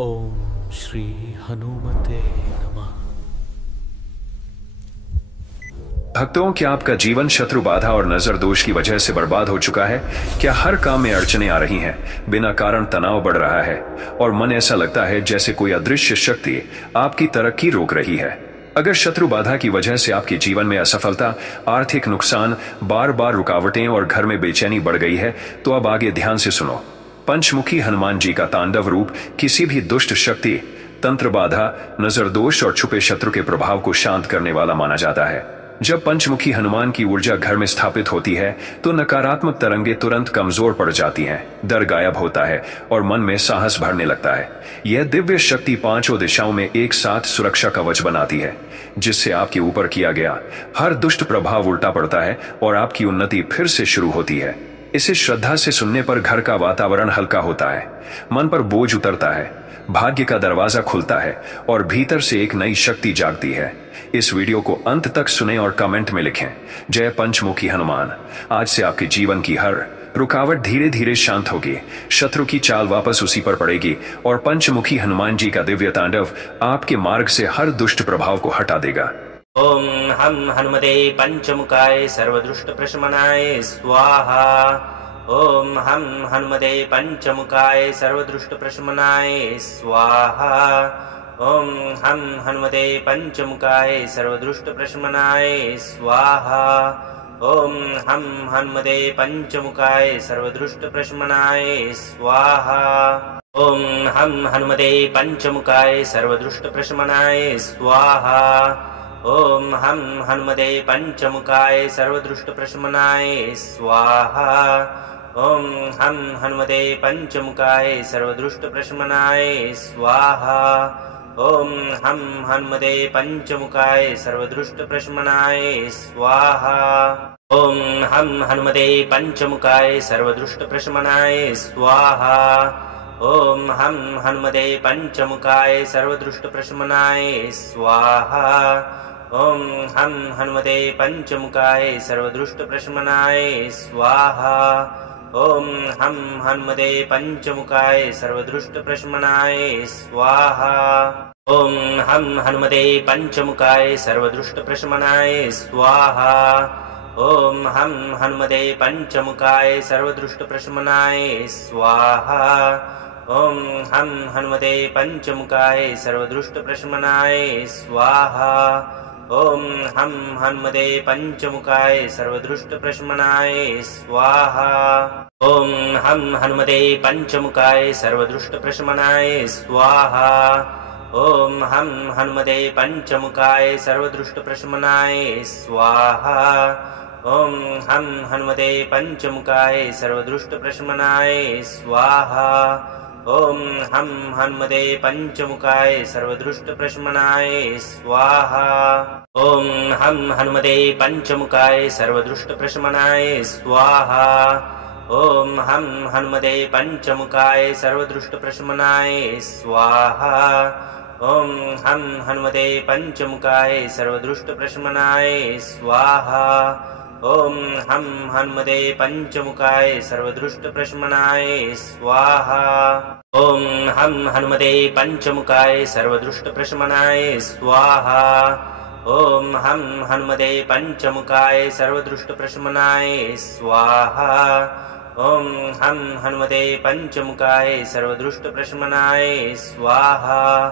ओम श्री हनुमते नमः। भक्तों, क्या आपका जीवन शत्रु बाधा और नजर दोष की वजह से बर्बाद हो चुका है? क्या हर काम में अड़चने आ रही हैं? बिना कारण तनाव बढ़ रहा है और मन ऐसा लगता है जैसे कोई अदृश्य शक्ति आपकी तरक्की रोक रही है। अगर शत्रु बाधा की वजह से आपके जीवन में असफलता, आर्थिक नुकसान, बार बार रुकावटें और घर में बेचैनी बढ़ गई है, तो अब आगे ध्यान से सुनो। पंचमुखी हनुमान जी का तांडव रूप किसी भी दुष्ट शक्ति, तंत्र बाधा, नजर दोष और छुपे शत्रु के प्रभाव को शांत करने वाला माना जाता है। जब पंचमुखी हनुमान की ऊर्जा घर में स्थापित होती है तो नकारात्मक तरंगे तुरंत कमजोर पड़ जाती हैं, डर गायब होता है और मन में साहस भरने लगता है। यह दिव्य शक्ति पांचों दिशाओं में एक साथ सुरक्षा कवच बनाती है, जिससे आपके ऊपर किया गया हर दुष्ट प्रभाव उल्टा पड़ता है और आपकी उन्नति फिर से शुरू होती है। इसे श्रद्धा से सुनने पर घर का वातावरण हल्का होता है, मन पर बोझ उतरता है, भाग्य का दरवाजा खुलता है और भीतर से एक नई शक्ति जागती है। इस वीडियो को अंत तक सुने और कमेंट में लिखें, जय पंचमुखी हनुमान। आज से आपके जीवन की हर रुकावट धीरे धीरे शांत होगी, शत्रु की चाल वापस उसी पर पड़ेगी और पंचमुखी हनुमान जी का दिव्य तांडव आपके मार्ग से हर दुष्ट प्रभाव को हटा देगा। ओम हम हनुमते पंचमुखाय सर्वदुष्ट प्रशमनाय स्वाहा। ओम हम हनुमते पंचमुखाय सर्वदुष्ट प्रशमनाय स्वाहा। ओम हम हनुमते पंचमुखाय सर्वदुष्ट प्रशमनाय स्वाहा। ओम हम हनुमते पंचमुखाय सर्वदुष्ट प्रशमनाय स्वाहा। ओम हम हनुमते पंचमुखाय सर्वदुष्ट प्रशमनाय स्वाहा। ओम हम हनुमते पंचमुखाय सर्वदुष्ट प्रशमनाय स्वाहा। ओम हम हनुमते पंचमुखाय सर्वदुष्ट प्रशमनाय स्वाहा। ओम हम हनुमते पंचमुखाय सर्वदुष्ट प्रशमनाय स्वाहा। ओम हम हनुमते पंचमुखाय सर्वदुष्ट प्रशमनाय स्वाहा। ओम हम हनुमते पंचमुखाय सर्वदुष्ट प्रशमनाय स्वाहा। ओम हम हनुमते पंचमुखाय सर्वदुष्ट प्रशमनाय स्वाहा। ओम हम हनुमते पंचमुखाय सर्वदुष्ट प्रशमनाय स्वाहा। ओम हम हनुमते पंचमुखाय सर्वदुष्ट प्रशमनाय स्वाहा। ओम हम हनुमते पंचमुखाय सर्वदुष्ट प्रशमनाय स्वाहा। ओम हम हनुमते पंचमुखाय सर्वदुष्ट प्रशमनाय स्वाहा। ओम हम हनुमते पंचमुखाय सर्वदुष्ट प्रशमनाय स्वाहा। ओम हम हनुमते पंचमुखाय सर्वदुष्ट प्रशमनाय स्वाहा। ओम हम हनुमते पंचमुखाय सर्वदुष्ट प्रशमनाय स्वाहा। ओम हम हनुमते पंचमुखाय सर्वदुष्ट प्रशमनाय स्वाहा। ओम हम हनुमते पंचमुखाय सर्वदुष्ट प्रशमनाय स्वाहा। ओम हम हनुमते पंचमुखाय सर्वदुष्ट प्रशमनाय स्वाहा। ओम हम हनुमते पंचमुखाय सर्वदुष्ट प्रशमनाय स्वाहा। ओम हम हनुमते पंचमुखाय सर्वदुष्ट प्रशमनाय स्वाहा। ओम हम हनुमते पंचमुखाय सर्वदुष्ट प्रशमनाय स्वाहा। ओम हम हनुमते पंचमुखाय सर्वदुष्ट प्रशमनाय स्वाहा। ओम हम हनुमते पंचमुखाय सर्वदुष्ट प्रशमनाय स्वाहा। ओम हम हनुमते पंचमुखाय सर्वदुष्ट प्रशमनाय स्वाहा। ओम हम हनुमते पंचमुखाय सर्वदुष्ट प्रशमनाय स्वाहा।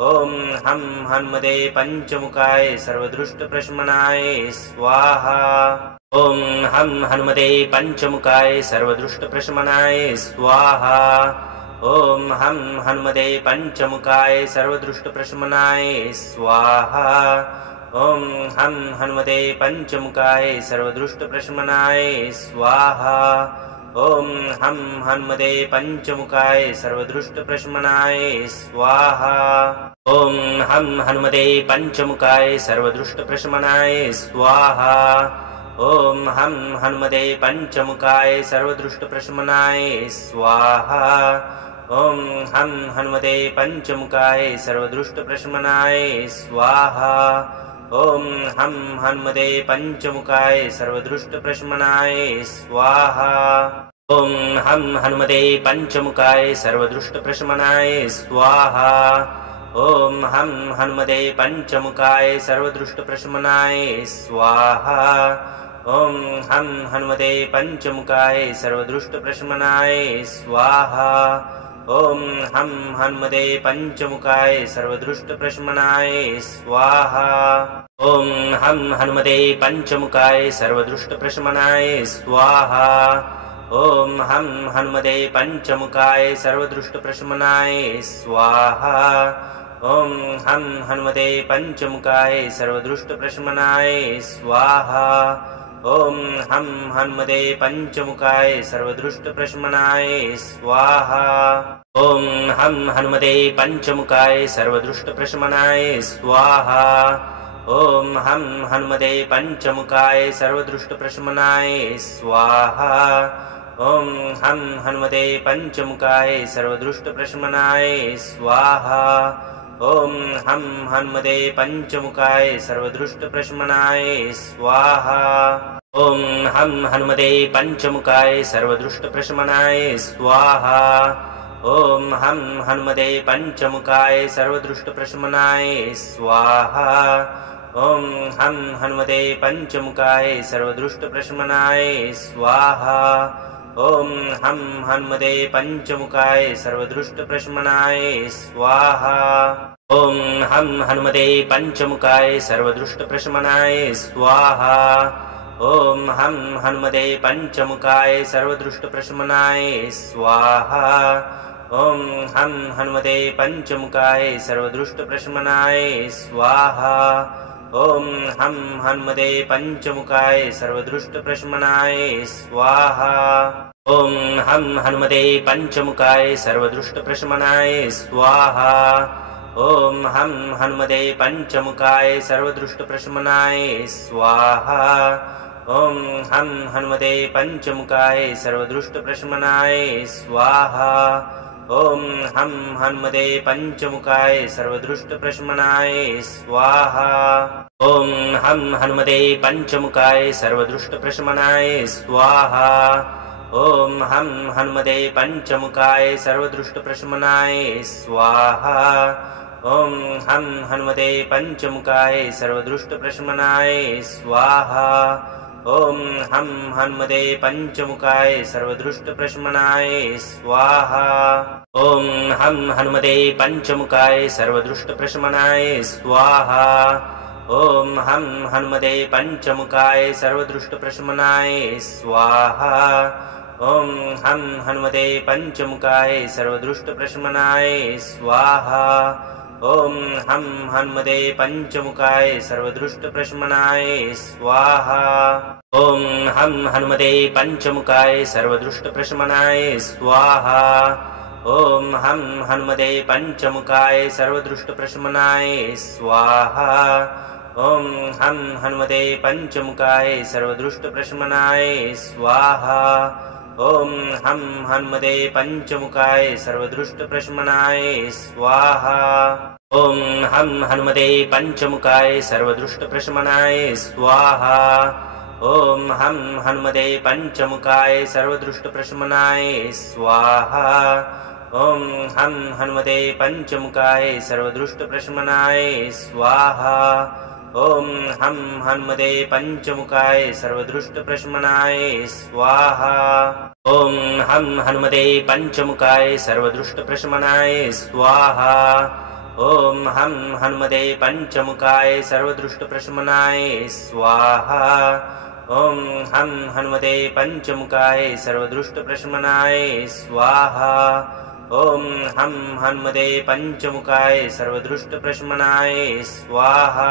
ओम हम हनुमते पंचमुखाय सर्वदुष्ट प्रशमनाय स्वाहा। ओम हम हनुमते पंचमुखाय सर्वदुष्ट प्रशमनाय स्वाहा। ओम हम हनुमते पंचमुखाय सर्वदुष्ट प्रशमनाय स्वाहा। ओम हम हनुमते पंचमुखाय सर्वदुष्ट प्रशमनाय स्वाहा। ओम हम हनुमते पंचमुखाय सर्वदुष्ट प्रशमनाय स्वाहा। ओम हम हनुमते पंचमुखाय सर्वदुष्ट प्रशमनाय स्वाहा। ओम हम हनुमते पंचमुखाय सर्वदुष्ट प्रशमनाय स्वाहा। ओम हम हनुमते पंचमुखाय सर्वदुष्ट प्रशमनाय स्वाहा। ॐ हं हनुमते पञ्चमुखाय सर्वदुष्टप्रशमनाय स्वाहा। ॐ हं हनुमते पञ्चमुखाय सर्वदुष्टप्रशमनाय स्वाहा। ॐ हं हनुमते पञ्चमुखाय सर्वदुष्टप्रशमनाय स्वाहा। ॐ हं हनुमते पञ्चमुखाय सर्वदुष्टप्रशमनाय स्वाहा। ॐ हं हनुमते पञ्चमुखाय सर्वदुष्टप्रशमनाय स्वाहा। ॐ हं हनुमते पञ्चमुखाय सर्वदुष्टप्रशमनाय स्वाहा। ॐ हं हनुमते पञ्चमुखाय सर्वदुष्टप्रशमनाय स्वाहा। ॐ हं हनुमते पञ्चमुखाय सर्वदुष्टप्रशमनाय स्वाहा। ॐ हं हनुमते पञ्चमुखाय सर्वदुष्टप्रशमनाय स्वाहा। ॐ हं हनुमते पञ्चमुखाय सर्वदुष्टप्रशमनाय स्वाहा। ॐ हं हनुमते पञ्चमुखाय सर्वदुष्टप्रशमनाय स्वाहा। ॐ हं हनुमते पञ्चमुखाय सर्वदुष्टप्रशमनाय स्वाहा। ॐ हं हनुमते पञ्चमुखाय सर्वदुष्टप्रशमनाय स्वाहा। ॐ हं हनुमते पञ्चमुखाय सर्वदुष्टप्रशमनाय स्वाहा। ॐ हं हनुमते पञ्चमुखाय सर्वदुष्टप्रशमनाय स्वाहा। ॐ हं हनुमते पञ्चमुखाय सर्वदुष्टप्रशमनाय स्वाहा। ॐ हं हनुमते पञ्चमुखाय सर्वदुष्टप्रशमनाय स्वाहा। ॐ हं हनुमते पञ्चमुखाय सर्वदुष्टप्रशमनाय स्वाहा। ॐ हं हनुमते पञ्चमुखाय सर्वदुष्टप्रशमनाय स्वाहा। ॐ हं हनुमते पञ्चमुखाय सर्वदुष्टप्रशमनाय स्वाहा। ॐ हं हनुमते पञ्चमुखाय सर्वदुष्टप्रशमनाय स्वाहा। ॐ हं हनुमते पञ्चमुखाय सर्वदुष्टप्रशमनाय स्वाहा। ॐ हं हनुमते पञ्चमुखाय सर्वदुष्टप्रशमनाय स्वाहा। ॐ हं हनुमते पञ्चमुखाय सर्वदुष्टप्रशमनाय स्वाहा। ॐ हं हनुमते पञ्चमुखाय सर्वदुष्टप्रशमनाय स्वाहा। ॐ हं हनुमते पञ्चमुखाय सर्वदुष्टप्रशमनाय स्वाहा। ॐ हं हनुमते पञ्चमुखाय सर्वदुष्टप्रशमनाय स्वाहा। ॐ हं हनुमते पञ्चमुखाय सर्वदुष्टप्रशमनाय स्वाहा। ॐ हं हनुमते पञ्चमुखाय सर्वदुष्टप्रशमनाय स्वाहा। ॐ हं हनुमते पञ्चमुखाय सर्वदुष्टप्रशमनाय स्वाहा। ॐ हं हनुमते पञ्चमुखाय सर्वदुष्टप्रशमनाय स्वाहा। ॐ हं हनुमते पञ्चमुखाय सर्वदुष्टप्रशमनाय स्वाहा। ॐ हं हनुमते पञ्चमुखाय सर्वदुष्टप्रशमनाय स्वाहा। ॐ हं हनुमते पञ्चमुखाय सर्वदुष्टप्रशमनाय स्वाहा। ॐ हं हनुमते पञ्चमुखाय सर्वदुष्टप्रशमनाय स्वाहा। ॐ हं हनुमते पञ्चमुखाय सर्वदुष्टप्रशमनाय स्वाहा। ॐ हं हनुमते पञ्चमुखाय सर्वदुष्टप्रशमनाय स्वाहा। ॐ हं हनुमते पञ्चमुखाय सर्वदुष्टप्रशमनाय स्वाहा। ॐ हं हनुमते पञ्चमुखाय सर्वदुष्टप्रशमनाय स्वाहा। ॐ हं हनुमते पञ्चमुखाय सर्वदुष्टप्रशमनाय स्वाहा। ॐ हं हनुमते पञ्चमुखाय सर्वदुष्टप्रशमनाय स्वाहा। ॐ हं हनुमते पञ्चमुखाय सर्वदुष्टप्रशमनाय स्वाहा। ॐ हं हनुमते पञ्चमुखाय सर्वदुष्टप्रशमनाय स्वाहा। ॐ हं हनुमते पञ्चमुखाय सर्वदुष्टप्रशमनाय स्वाहा।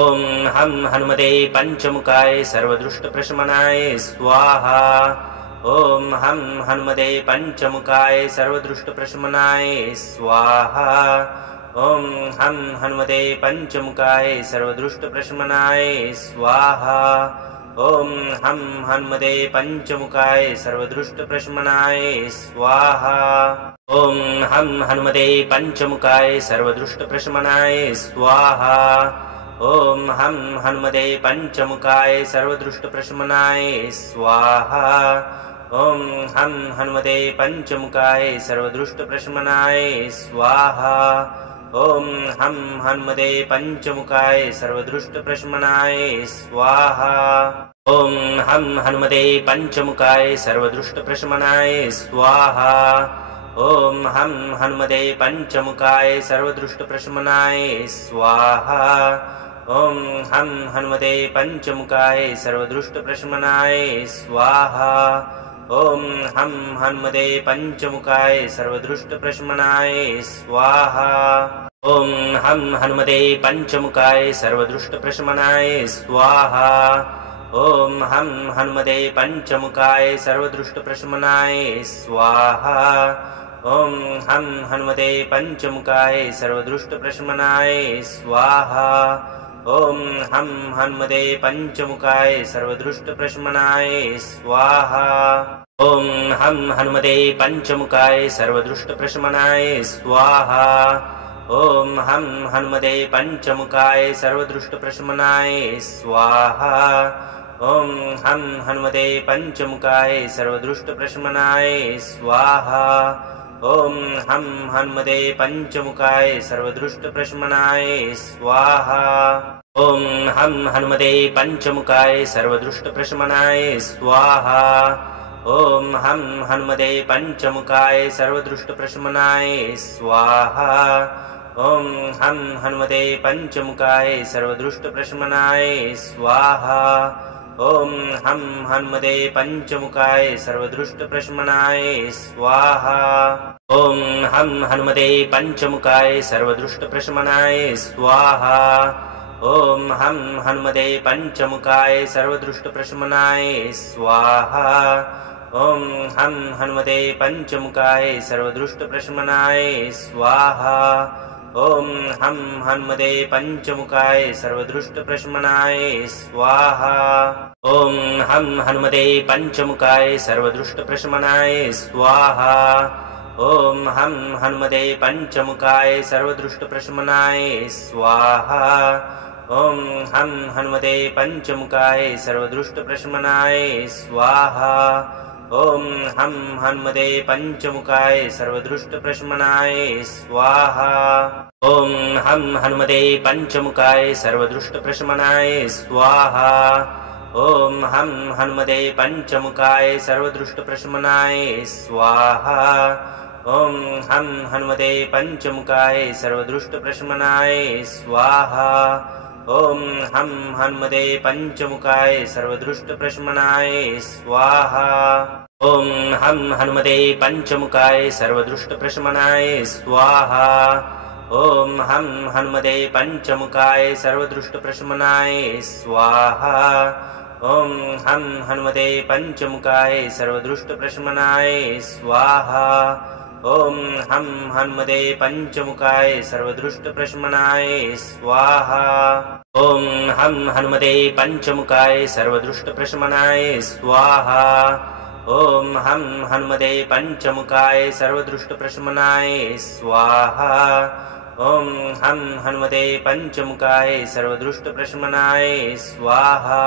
ॐ हं हनुमते पञ्चमुखाय सर्वदुष्टप्रशमनाय स्वाहा। ॐ हं हनुमते पञ्चमुखाय सर्वदुष्टप्रशमनाय स्वाहा। ॐ हं हनुमते पञ्चमुखाय सर्वदुष्टप्रशमनाय स्वाहा। ॐ हं हनुमते पञ्चमुखाय सर्वदुष्टप्रशमनाय स्वाहा। ॐ हं हनुमते पञ्चमुखाय सर्वदुष्टप्रशमनाय स्वाहा। ॐ हं हनुमते पञ्चमुखाय सर्वदुष्टप्रशमनाय स्वाहा। ॐ हं हनुमते पञ्चमुखाय सर्वदुष्टप्रशमनाय स्वाहा ॐ हं हनुमते पञ्चमुखाय सर्वदुष्टप्रशमनाय स्वाहा ॐ हं हनुमते पञ्चमुखाय सर्वदुष्टप्रशमनाय स्वाहा ॐ हं हनुमते पञ्चमुखाय सर्वदुष्टप्रशमनाय स्वाहा ॐ हं हनुमते पञ्चमुखाय सर्वदुष्टप्रशमनाय स्वाहा ॐ हं हनुमते पञ्चमुखाय सर्वदुष्टप्रशमनाय स्वाहा ॐ हं हनुमते पञ्चमुखाय सर्वदुष्टप्रशमनाय स्वाहा ॐ हं हनुमते पञ्चमुखाय सर्वदुष्टप्रशमनाय स्वाहा ॐ हं हनुमते पञ्चमुखाय सर्वदुष्टप्रशमनाय स्वाहा ॐ हं हनुमते पञ्चमुखाय सर्वदुष्टप्रशमनाय स्वाहा ॐ हं हनुमते पञ्चमुखाय सर्वदुष्टप्रशमनाय स्वाहा ॐ हं हनुमते पञ्चमुखाय सर्वदुष्टप्रशमनाय स्वाहा ॐ हं हनुमते पञ्चमुखाय सर्वदुष्टप्रशमनाय स्वाहा ॐ हं हनुमते पञ्चमुखाय सर्वदुष्टप्रशमनाय स्वाहा ॐ हं हनुमते पञ्चमुखाय सर्वदुष्टप्रशमनाय स्वाहा ॐ हं हनुमते पञ्चमुखाय सर्वदुष्टप्रशमनाय स्वाहा ॐ हं हनुमते पञ्चमुखाय सर्वदुष्टप्रशमनाय स्वाहा ॐ हं हनुमते पञ्चमुखाय सर्वदुष्टप्रशमनाय स्वाहा ॐ हं हनुमते पञ्चमुखाय सर्वदुष्टप्रशमनाय स्वाहा ॐ हं हनुमते पञ्चमुखाय सर्वदुष्टप्रशमनाय स्वाहा ॐ हं हनुमते पञ्चमुखाय सर्वदुष्टप्रशमनाय स्वाहा ॐ हं हनुमते पञ्चमुखाय सर्वदुष्टप्रशमनाय स्वाहा ॐ हं हनुमते पञ्चमुखाय सर्वदुष्टप्रशमनाय स्वाहा ॐ हं हनुमते पञ्चमुखाय सर्वदुष्टप्रशमनाय स्वाहा ॐ हं हनुमते पञ्चमुखाय सर्वदुष्टप्रशमनाय स्वाहा ॐ हं हनुमते पञ्चमुखाय सर्वदुष्टप्रशमनाय स्वाहा ॐ हं हनुमते पञ्चमुखाय सर्वदुष्टप्रशमनाय स्वाहा ॐ हं हनुमते पञ्चमुखाय सर्वदुष्टप्रशमनाय स्वाहा ॐ हं हनुमते पञ्चमुखाय सर्वदुष्टप्रशमनाय स्वाहा ॐ हं हनुमते पञ्चमुखाय सर्वदुष्टप्रशमनाय स्वाहा ॐ हं हनुमते पञ्चमुखाय सर्वदुष्टप्रशमनाय स्वाहा ॐ हं हनुमते पञ्चमुखाय सर्वदुष्टप्रशमनाय स्वाहा ॐ हं हनुमते पञ्चमुखाय सर्वदुष्टप्रशमनाय स्वाहा ॐ हं हनुमते पञ्चमुखाय सर्वदुष्टप्रशमनाय स्वाहा ॐ हं हनुमते पञ्चमुखाय सर्वदुष्टप्रशमनाय स्वाहा ॐ हं हनुमते पञ्चमुखाय सर्वदुष्टप्रशमनाय स्वाहा ॐ हं हनुमते पञ्चमुखाय सर्वदुष्टप्रशमनाय स्वाहा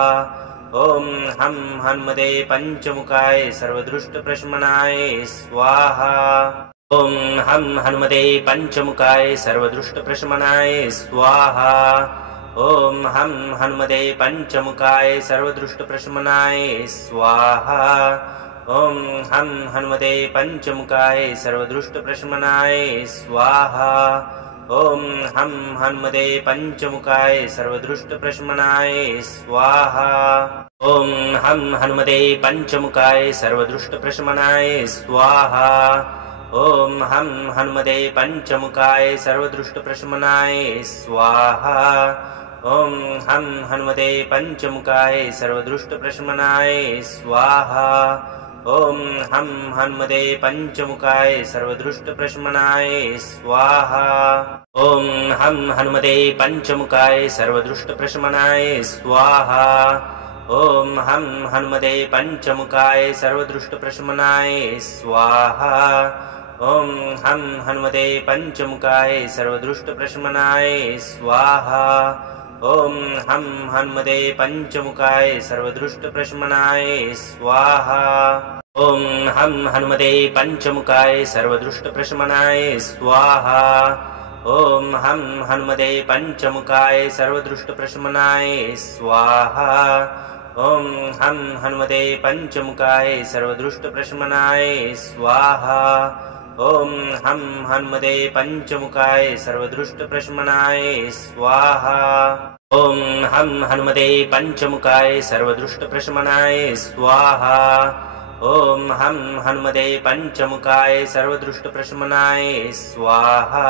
ॐ हं हनुमते पञ्चमुखाय सर्वदुष्टप्रशमनाय स्वाहा ॐ हं हनुमते पञ्चमुखाय सर्वदुष्टप्रशमनाय स्वाहा ॐ हं हनुमते पञ्चमुखाय सर्वदुष्टप्रशमनाय स्वाहा ॐ हं हनुमते पञ्चमुखाय सर्वदुष्टप्रशमनाय स्वाहा ॐ हं हनुमते पञ्चमुखाय सर्वदुष्टप्रशमनाय स्वाहा ॐ हं हनुमते पञ्चमुखाय सर्वदुष्टप्रशमनाय स्वाहा ॐ हं हनुमते पञ्चमुखाय सर्वदुष्टप्रशमनाय स्वाहा ॐ हं हनुमते पञ्चमुखाय सर्वदुष्टप्रशमनाय स्वाहा ॐ हं हनुमते पञ्चमुखाय सर्वदुष्टप्रशमनाय स्वाहा ॐ हं हनुमते पञ्चमुखाय सर्वदुष्टप्रशमनाय स्वाहा ॐ हं हनुमते पञ्चमुखाय सर्वदुष्टप्रशमनाय स्वाहा ॐ हं हनुमते पञ्चमुखाय सर्वदुष्टप्रशमनाय स्वाहा ॐ हं हनुमते पञ्चमुखाय सर्वदुष्टप्रशमनाय स्वाहा। ॐ हं हनुमते पञ्चमुखाय सर्वदुष्टप्रशमनाय स्वाहा। ॐ हं हनुमते पञ्चमुखाय सर्वदुष्टप्रशमनाय स्वाहा। ॐ हं हनुमते पञ्चमुखाय सर्वदुष्टप्रशमनाय स्वाहा। ॐ हं हनुमते पञ्चमुखाय सर्वदुष्टप्रशमनाय स्वाहा। ॐ हं हनुमते पञ्चमुखाय सर्वदुष्टप्रशमनाय स्वाहा। ॐ हं हनुमते पञ्चमुखाय सर्वदुष्टप्रशमनाय स्वाहा।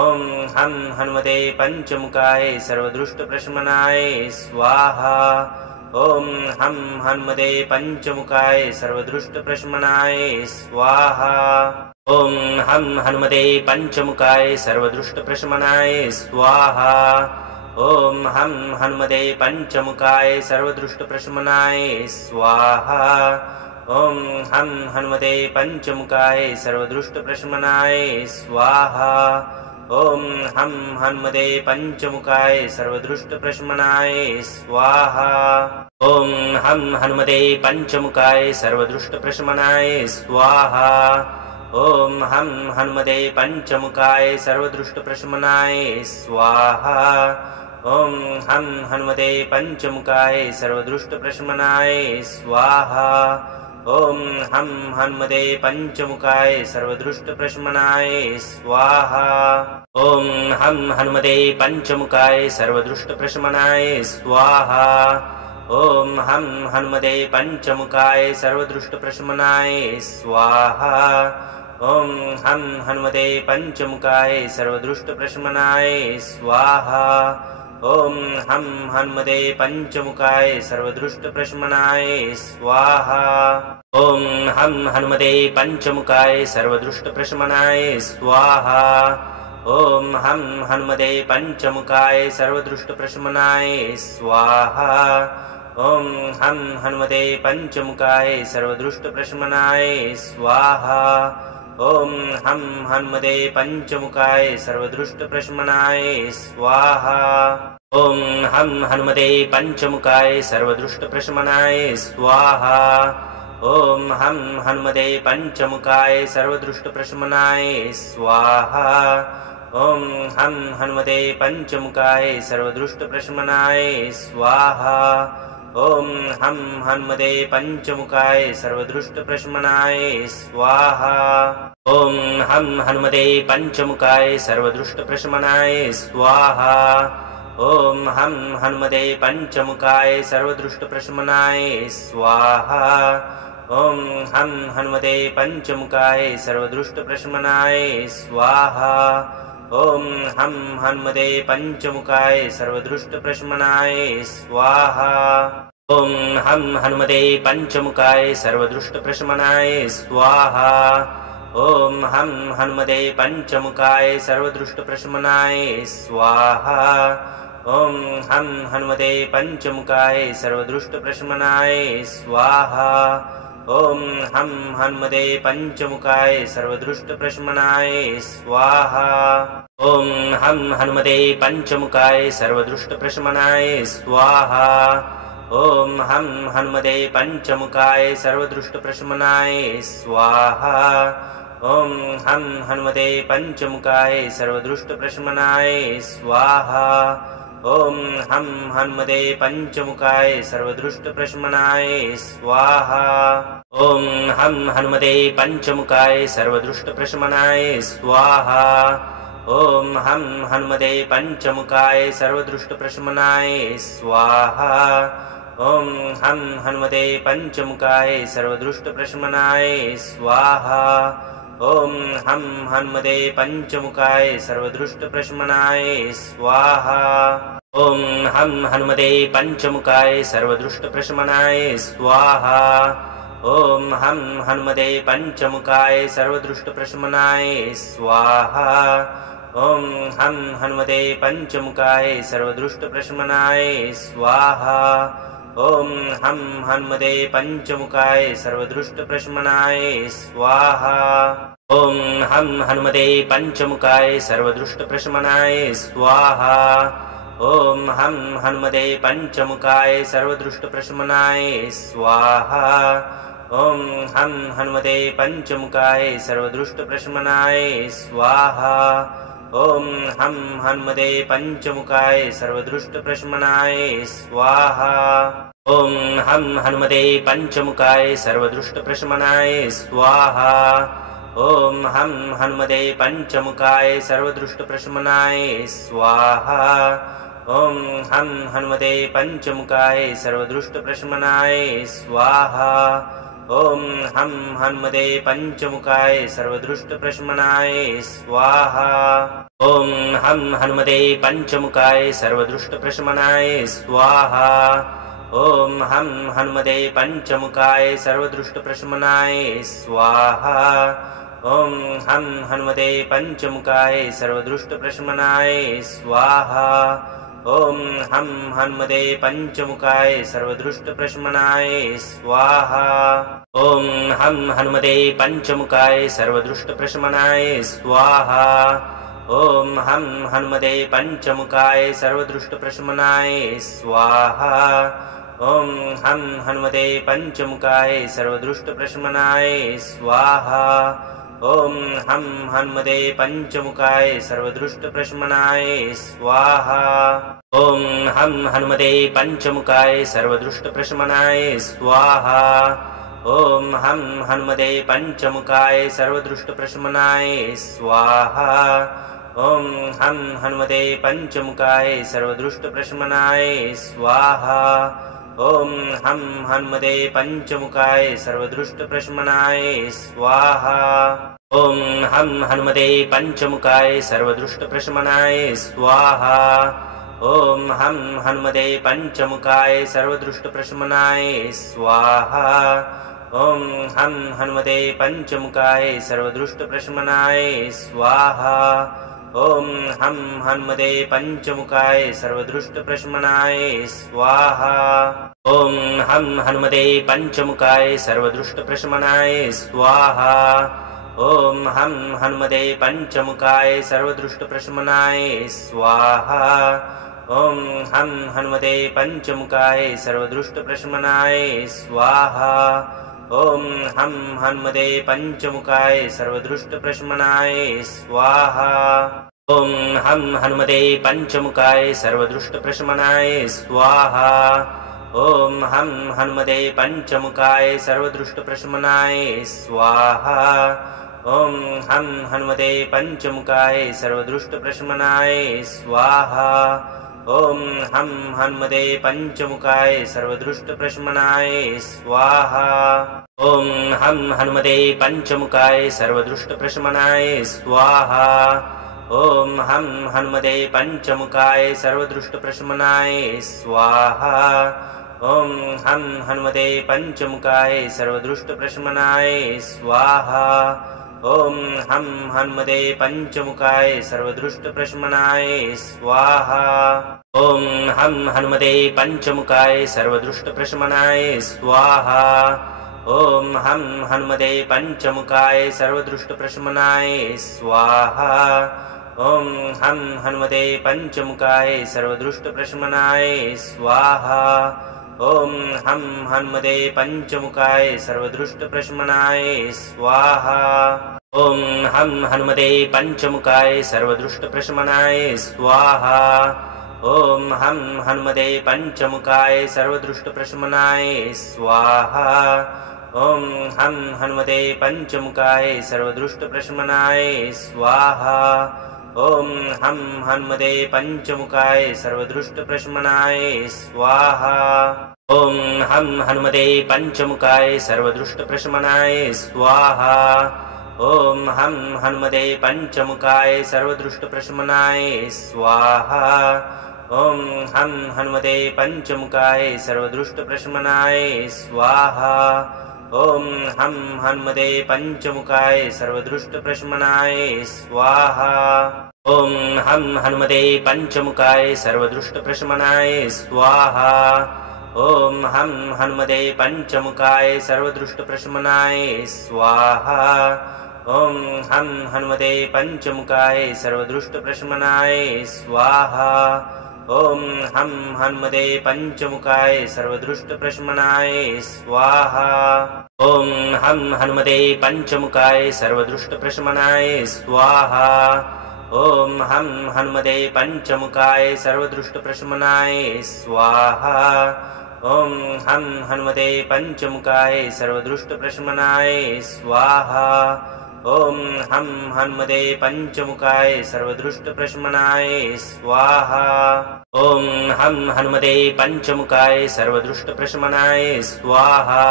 ॐ हं हनुमते पञ्चमुखाय सर्वदुष्टप्रशमनाय स्वाहा। ॐ हं हनुमते पञ्चमुखाय सर्वदुष्टप्रशमनाय स्वाहा। ॐ हं हनुमते पञ्चमुखाय सर्वदुष्टप्रशमनाय स्वाहा। ॐ हं हनुमते पञ्चमुखाय सर्वदुष्टप्रशमनाय स्वाहा। ॐ हं हनुमते पञ्चमुखाय सर्वदुष्टप्रशमनाय स्वाहा। ॐ हं हनुमते पञ्चमुखाय सर्वदुष्टप्रशमनाय स्वाहा। ॐ हं हनुमते पञ्चमुखाय सर्वदुष्टप्रशमनाय स्वाहा। ॐ हं हनुमते पञ्चमुखाय सर्वदुष्टप्रशमनाय स्वाहा। ॐ हं हनुमते पञ्चमुखाय सर्वदुष्टप्रशमनाय स्वाहा। ॐ हं हनुमते पञ्चमुखाय सर्वदुष्टप्रशमनाय स्वाहा। ॐ हं हनुमते पञ्चमुखाय सर्वदुष्टप्रशमनाय स्वाहा। ॐ हं हनुमते पञ्चमुखाय सर्वदुष्टप्रशमनाय स्वाहा। ॐ हं हनुमते पञ्चमुखाय सर्वदुष्टप्रशमनाय स्वाहा। ॐ हं हनुमते पञ्चमुखाय सर्वदुष्टप्रशमनाय स्वाहा। ॐ हं हनुमते पञ्चमुखाय सर्वदुष्टप्रशमनाय स्वाहा। ॐ हं हनुमते पञ्चमुखाय सर्वदुष्टप्रशमनाय स्वाहा। ॐ हं हनुमते पञ्चमुखाय सर्वदुष्टप्रशमनाय स्वाहा। ॐ हं हनुमते पञ्चमुखाय सर्वदुष्टप्रशमनाय स्वाहा। ॐ हं हनुमते पञ्चमुखाय सर्वदुष्टप्रशमनाय स्वाहा। ॐ हं हनुमते पञ्चमुखाय सर्वदुष्टप्रशमनाय स्वाहा। ॐ हं हनुमते पञ्चमुखाय सर्वदुष्टप्रशमनाय स्वाहा। ॐ हं हनुमते पञ्चमुखाय सर्वदुष्टप्रशमनाय स्वाहा। ॐ हं हनुमते पञ्चमुखाय सर्वदुष्टप्रशमनाय स्वाहा। ॐ हं हनुमते पञ्चमुखाय सर्वदुष्टप्रशमनाय स्वाहा। ॐ हं हनुमते पञ्चमुखाय सर्वदुष्टप्रशमनाय स्वाहा। ॐ हं हनुमते पञ्चमुखाय सर्वदुष्टप्रशमनाय स्वाहा। ॐ हं हनुमते पञ्चमुखाय सर्वदुष्टप्रशमनाय स्वाहा। ॐ हं हनुमते पञ्चमुखाय सर्वदुष्टप्रशमनाय स्वाहा। ॐ हं हनुमते पञ्चमुखाय सर्वदुष्टप्रशमनाय स्वाहा। ॐ हं हनुमते पञ्चमुखाय सर्वदुष्टप्रशमनाय स्वाहा। ॐ हं हनुमते पञ्चमुखाय सर्वदुष्टप्रशमनाय स्वाहा। ॐ हं हनुमते पञ्चमुखाय सर्वदुष्टप्रशमनाय स्वाहा। ॐ हं हनुमते पञ्चमुखाय सर्वदुष्टप्रशमनाय स्वाहा। ॐ हं हनुमते पञ्चमुखाय सर्वदुष्टप्रशमनाय स्वाहा। ॐ हं हनुमते पञ्चमुखाय सर्वदुष्टप्रशमनाय स्वाहा। ॐ हं हनुमते पञ्चमुखाय सर्वदुष्टप्रशमनाय स्वाहा। ॐ हं हनुमते पञ्चमुखाय सर्वदुष्टप्रशमनाय स्वाहा। ॐ हं हनुमते पञ्चमुखाय सर्वदुष्टप्रशमनाय स्वाहा। ॐ हं हनुमते पञ्चमुखाय सर्वदुष्टप्रशमनाय स्वाहा। ॐ हं हनुमते पञ्चमुखाय सर्वदुष्टप्रशमनाय स्वाहा। ॐ हं हनुमते पञ्चमुखाय सर्वदुष्टप्रशमनाय स्वाहा। ॐ हं हनुमते पञ्चमुखाय सर्वदुष्टप्रशमनाय स्वाहा। ॐ हं हनुमते पञ्चमुखाय सर्वदुष्टप्रशमनाय स्वाहा। ॐ हं हनुमते पञ्चमुखाय सर्वदुष्टप्रशमनाय स्वाहा। ॐ हं हनुमते पञ्चमुखाय सर्वदुष्टप्रशमनाय स्वाहा ॐ हं हनुमते पञ्चमुखाय सर्वदुष्टप्रशमनाय स्वाहा ॐ हं हनुमते पञ्चमुखाय सर्वदुष्टप्रशमनाय स्वाहा ॐ हं हनुमते पञ्चमुखाय सर्वदुष्टप्रशमनाय स्वाहा ॐ हं हनुमते पञ्चमुखाय सर्वदुष्टप्रशमनाय स्वाहा ॐ हं हनुमते पञ्चमुखाय सर्वदुष्टप्रशमनाय स्वाहा ॐ हं हनुमते पञ्चमुखाय सर्वदुष्टप्रशमनाय स्वाहा ॐ हं हनुमते पञ्चमुखाय सर्वदुष्टप्रशमनाय स्वाहा ॐ हं हनुमते पञ्चमुखाय सर्वदुष्टप्रशमनाय स्वाहा ॐ हं हनुमते पञ्चमुखाय सर्वदुष्टप्रशमनाय स्वाहा ॐ हं हनुमते पञ्चमुखाय सर्वदुष्टप्रशमनाय स्वाहा ॐ हं हनुमते पञ्चमुखाय सर्वदुष्टप्रशमनाय स्वाहा ॐ हं हनुमते पञ्चमुखाय सर्वदुष्टप्रशमनाय स्वाहा ॐ हं हनुमते पञ्चमुखाय सर्वदुष्टप्रशमनाय स्वाहा ॐ हं हनुमते पञ्चमुखाय सर्वदुष्टप्रशमनाय स्वाहा ॐ हं हनुमते पञ्चमुखाय सर्वदुष्टप्रशमनाय स्वाहा ॐ हं हनुमते पञ्चमुखाय सर्वदुष्टप्रशमनाय स्वाहा ॐ हं हनुमते पञ्चमुखाय सर्वदुष्टप्रशमनाय स्वाहा ॐ हं हनुमते पञ्चमुखाय सर्वदुष्टप्रशमनाय स्वाहा ॐ हं हनुमते पञ्चमुखाय सर्वदुष्टप्रशमनाय स्वाहा ॐ हं हनुमते पञ्चमुखाय सर्वदुष्टप्रशमनाय स्वाहा ॐ हं हनुमते पञ्चमुखाय सर्वदुष्टप्रशमनाय स्वाहा ॐ हं हनुमते पञ्चमुखाय सर्वदुष्टप्रशमनाय स्वाहा ॐ हं हनुमते पञ्चमुखाय सर्वदुष्टप्रशमनाय स्वाहा ॐ हं हनुमते पञ्चमुखाय सर्वदुष्टप्रशमनाय स्वाहा ॐ हं हनुमते पञ्चमुखाय सर्वदुष्टप्रशमनाय स्वाहा ॐ हं हनुमते पञ्चमुखाय सर्वदुष्टप्रशमनाय स्वाहा ॐ हं हनुमते पञ्चमुखाय सर्वदुष्टप्रशमनाय स्वाहा ॐ हं हनुमते पञ्चमुखाय सर्वदुष्टप्रशमनाय स्वाहा ॐ हं हनुमते पञ्चमुखाय सर्वदुष्टप्रशमनाय स्वाहा ॐ हं हनुमते पञ्चमुखाय सर्वदुष्टप्रशमनाय स्वाहा ॐ हं हनुमते पञ्चमुखाय सर्वदुष्टप्रशमनाय स्वाहा ॐ हं हनुमते पञ्चमुखाय सर्वदुष्टप्रशमनाय स्वाहा ॐ हं हनुमते पञ्चमुखाय सर्वदुष्टप्रशमनाय स्वाहा ॐ हं हनुमते पञ्चमुखाय सर्वदुष्टप्रशमनाय स्वाहा ॐ हं हनुमते पञ्चमुखाय सर्वदुष्टप्रशमनाय स्वाहा ॐ हं हनुमते पञ्चमुखाय सर्वदुष्टप्रशमनाय स्वाहा ॐ हं हनुमते पञ्चमुखाय सर्वदुष्टप्रशमनाय स्वाहा ॐ हं हनुमते पञ्चमुखाय सर्वदुष्टप्रशमनाय स्वाहा ॐ हं हनुमते पञ्चमुखाय सर्वदुष्टप्रशमनाय स्वाहा ॐ हं हनुमते पञ्चमुखाय सर्वदुष्टप्रशमनाय स्वाहा ॐ हं हनुमते पञ्चमुखाय सर्वदुष्टप्रशमनाय स्वाहा ॐ हं हनुमते पञ्चमुखाय सर्वदुष्टप्रशमनाय स्वाहा ॐ हं हनुमते पञ्चमुखाय सर्वदुष्टप्रशमनाय स्वाहा ॐ हं हनुमते पञ्चमुखाय सर्वदुष्टप्रशमनाय स्वाहा ॐ हं हनुमते पञ्चमुखाय सर्वदुष्टप्रशमनाय स्वाहा ॐ हं हनुमते पञ्चमुखाय सर्वदुष्टप्रशमनाय स्वाहा ॐ हं हनुमते पञ्चमुखाय सर्वदुष्टप्रशमनाय स्वाहा ॐ हं हनुमते पञ्चमुखाय सर्वदुष्टप्रशमनाय स्वाहा ॐ हं हनुमते पञ्चमुखाय सर्वदुष्टप्रशमनाय स्वाहा। ॐ हं हनुमते पञ्चमुखाय सर्वदुष्टप्रशमनाय स्वाहा। ॐ हं हनुमते पञ्चमुखाय सर्वदुष्टप्रशमनाय स्वाहा। ॐ हं हनुमते पञ्चमुखाय सर्वदुष्टप्रशमनाय स्वाहा। ॐ हं हनुमते पञ्चमुखाय सर्वदुष्टप्रशमनाय स्वाहा। ॐ हं हनुमते पञ्चमुखाय सर्वदुष्टप्रशमनाय स्वाहा।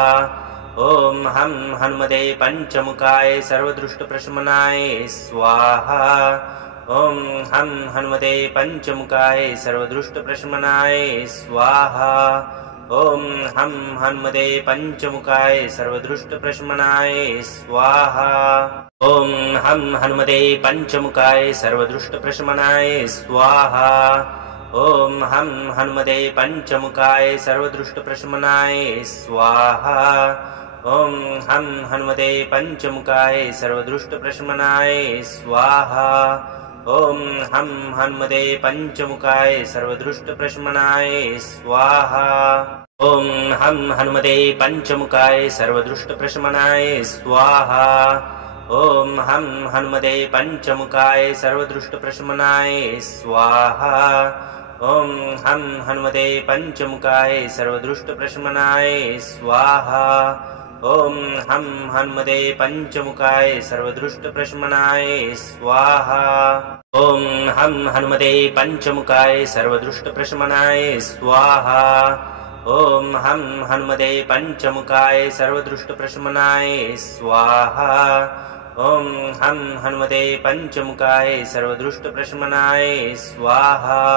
ॐ हं हनुमते पञ्चमुखाय सर्वदुष्टप्रशमनाय स्वाहा। ॐ हं हनुमते पञ्चमुखाय सर्वदुष्टप्रशमनाय स्वाहा। ॐ हं हनुमते पञ्चमुखाय सर्वदुष्टप्रशमनाय स्वाहा। ॐ हं हनुमते पञ्चमुखाय सर्वदुष्टप्रशमनाय स्वाहा। ॐ हं हनुमते पञ्चमुखाय सर्वदुष्टप्रशमनाय स्वाहा। ॐ हं हनुमते पञ्चमुखाय सर्वदुष्टप्रशमनाय स्वाहा। ॐ हं हनुमते पञ्चमुखाय सर्वदुष्टप्रशमनाय स्वाहा। ॐ हं हनुमते पञ्चमुखाय सर्वदुष्टप्रशमनाय स्वाहा। ॐ हं हनुमते पञ्चमुखाय सर्वदुष्टप्रशमनाय स्वाहा। ॐ हं हनुमते पञ्चमुखाय सर्वदुष्टप्रशमनाय स्वाहा। ॐ हं हनुमते पञ्चमुखाय सर्वदुष्टप्रशमनाय स्वाहा। ॐ हं हनुमते पञ्चमुखाय सर्वदुष्टप्रशमनाय स्वाहा। ॐ हं हनुमते पञ्चमुखाय सर्वदुष्टप्रशमनाय स्वाहा। ॐ हं हनुमते पञ्चमुखाय सर्वदुष्टप्रशमनाय स्वाहा।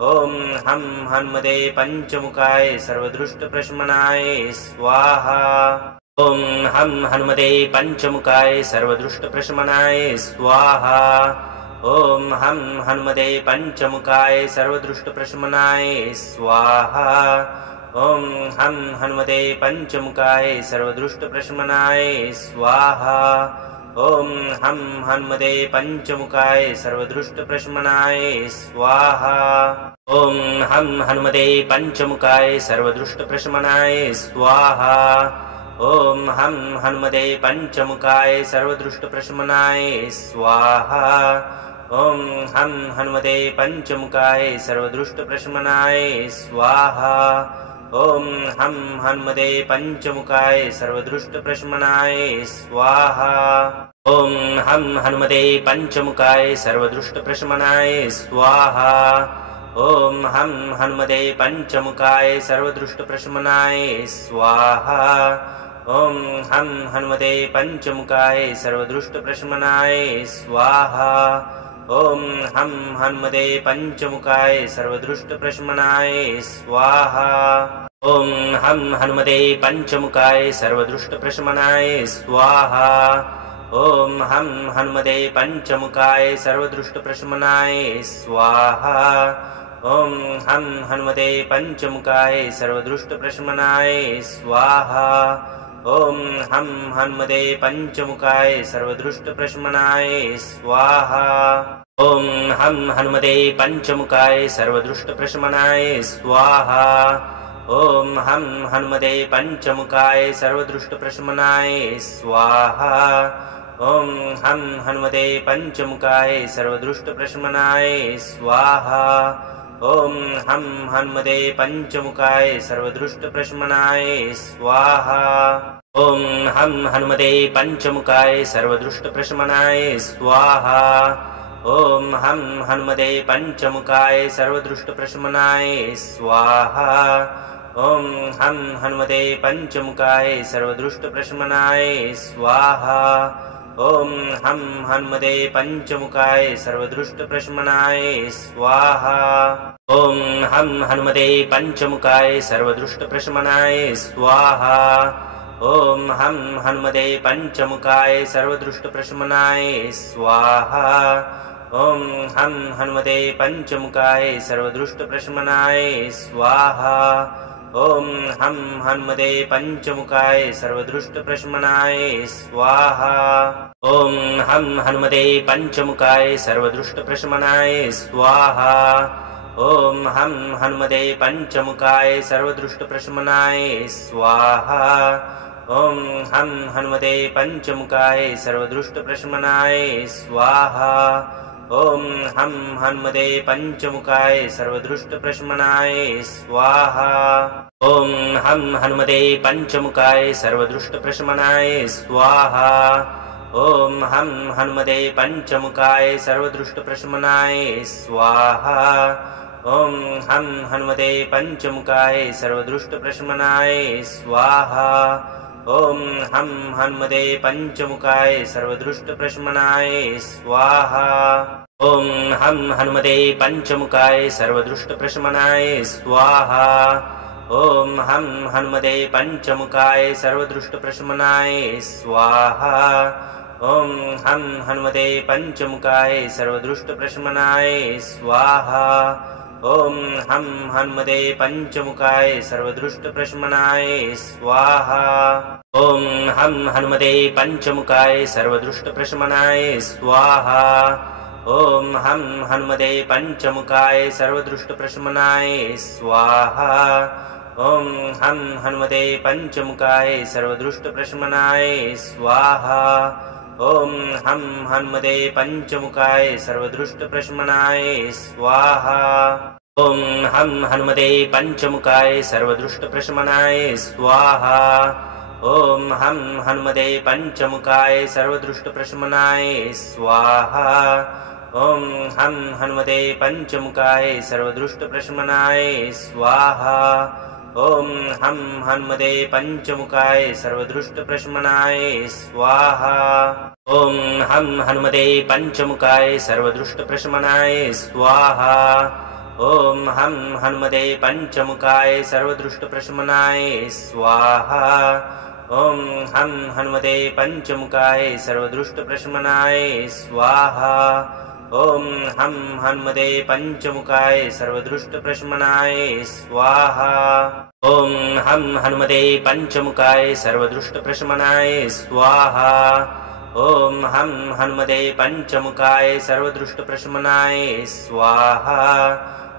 ॐ हं हनुमते पञ्चमुखाय सर्वदुष्टप्रशमनाय स्वाहा। ॐ हं हनुमते पञ्चमुखाय सर्वदुष्टप्रशमनाय स्वाहा। ॐ हं हनुमते पञ्चमुखाय सर्वदुष्टप्रशमनाय स्वाहा। ॐ हं हनुमते पञ्चमुखाय सर्वदुष्टप्रशमनाय स्वाहा। ॐ हं हनुमते पञ्चमुखाय सर्वदुष्टप्रशमनाय स्वाहा। ॐ हं हनुमते पञ्चमुखाय सर्वदुष्टप्रशमनाय स्वाहा। ॐ हं हनुमते पञ्चमुखाय सर्वदुष्टप्रशमनाय स्वाहा। ॐ हं हनुमते पञ्चमुखाय सर्वदुष्टप्रशमनाय स्वाहा। ॐ हं हनुमते पञ्चमुखाय सर्वदुष्टप्रशमनाय स्वाहा। ॐ हं हनुमते पञ्चमुखाय सर्वदुष्टप्रशमनाय स्वाहा। ॐ हं हनुमते पञ्चमुखाय सर्वदुष्टप्रशमनाय स्वाहा। ॐ हं हनुमते पञ्चमुखाय सर्वदुष्टप्रशमनाय स्वाहा। ॐ हं हनुमते पञ्चमुखाय सर्वदुष्टप्रशमनाय स्वाहा। ॐ हं हनुमते पञ्चमुखाय सर्वदुष्टप्रशमनाय स्वाहा। ॐ हं हनुमते पञ्चमुखाय सर्वदुष्टप्रशमनाय स्वाहा। ॐ हं हनुमते पञ्चमुखाय सर्वदुष्टप्रशमनाय स्वाहा। ॐ हं हनुमते पञ्चमुखाय सर्वदुष्टप्रशमनाय स्वाहा। ॐ हं हनुमते पञ्चमुखाय सर्वदुष्टप्रशमनाय स्वाहा। ॐ हं हनुमते पञ्चमुखाय सर्वदुष्टप्रशमनाय स्वाहा। ॐ हं हनुमते पञ्चमुखाय सर्वदुष्टप्रशमनाय स्वाहा। ॐ हं हनुमते पञ्चमुखाय सर्वदुष्टप्रशमनाय स्वाहा। ॐ हं हनुमते पञ्चमुखाय सर्वदुष्टप्रशमनाय स्वाहा। ॐ हं हनुमते पञ्चमुखाय सर्वदुष्टप्रशमनाय स्वाहा। ॐ हं हनुमते पञ्चमुखाय सर्वदुष्टप्रशमनाय स्वाहा। ॐ हं हनुमते पञ्चमुखाय सर्वदुष्टप्रशमनाय स्वाहा। ॐ हं हनुमते पञ्चमुखाय सर्वदुष्टप्रशमनाय स्वाहा। ॐ हं हनुमते पञ्चमुखाय सर्वदुष्टप्रशमनाय स्वाहा। ॐ हं हनुमते पञ्चमुखाय सर्वदुष्टप्रशमनाय स्वाहा। ॐ हं हनुमते पञ्चमुखाय सर्वदुष्टप्रशमनाय स्वाहा। ॐ हं हनुमते पञ्चमुखाय सर्वदुष्टप्रशमनाय स्वाहा। ॐ हं हनुमते पञ्चमुखाय सर्वदुष्टप्रशमनाय स्वाहा ॐ हं हनुमते पञ्चमुखाय सर्वदुष्टप्रशमनाय स्वाहा ॐ हं हनुमते पञ्चमुखाय सर्वदुष्टप्रशमनाय स्वाहा ॐ हं हनुमते पञ्चमुखाय सर्वदुष्टप्रशमनाय स्वाहा ॐ हं हनुमते पञ्चमुखाय सर्वदुष्टप्रशमनाय स्वाहा ॐ हं हनुमते पञ्चमुखाय सर्वदुष्टप्रशमनाय स्वाहा ॐ हं हनुमते पञ्चमुखाय सर्वदुष्टप्रशमनाय स्वाहा ॐ हं हनुमते पञ्चमुखाय सर्वदुष्टप्रशमनाय स्वाहा ॐ हं हनुमते पञ्चमुखाय सर्वदुष्टप्रशमनाय स्वाहा ॐ हं हनुमते पञ्चमुखाय सर्वदुष्टप्रशमनाय स्वाहा ॐ हं हनुमते पञ्चमुखाय सर्वदुष्टप्रशमनाय स्वाहा ॐ हं हनुमते पञ्चमुखाय सर्वदुष्टप्रशमनाय स्वाहा ॐ हं हनुमते पञ्चमुखाय सर्वदुष्टप्रशमनाय स्वाहा ॐ हं हनुमते पञ्चमुखाय सर्वदुष्टप्रशमनाय स्वाहा ॐ हं हनुमते पञ्चमुखाय सर्वदुष्टप्रशमनाय स्वाहा ॐ हं हनुमते पञ्चमुखाय सर्वदुष्टप्रशमनाय स्वाहा ॐ हं हनुमते पञ्चमुखाय सर्वदुष्टप्रशमनाय स्वाहा ॐ हं हनुमते पञ्चमुखाय सर्वदुष्टप्रशमनाय स्वाहा ॐ हं हनुमते पञ्चमुखाय सर्वदुष्टप्रशमनाय स्वाहा ॐ हं हनुमते पञ्चमुखाय सर्वदुष्टप्रशमनाय स्वाहा ॐ हं हनुमते पञ्चमुखाय सर्वदुष्टप्रशमनाय स्वाहा ॐ हं हनुमते पञ्चमुखाय सर्वदुष्टप्रशमनाय स्वाहा ॐ हं हनुमते पञ्चमुखाय सर्वदुष्टप्रशमनाय स्वाहा ॐ हं हनुमते पञ्चमुखाय सर्वदुष्टप्रशमनाय स्वाहा ॐ हं हनुमते पञ्चमुखाय सर्वदुष्टप्रशमनाय स्वाहा ॐ हं हनुमते पञ्चमुखाय सर्वदुष्टप्रशमनाय स्वाहा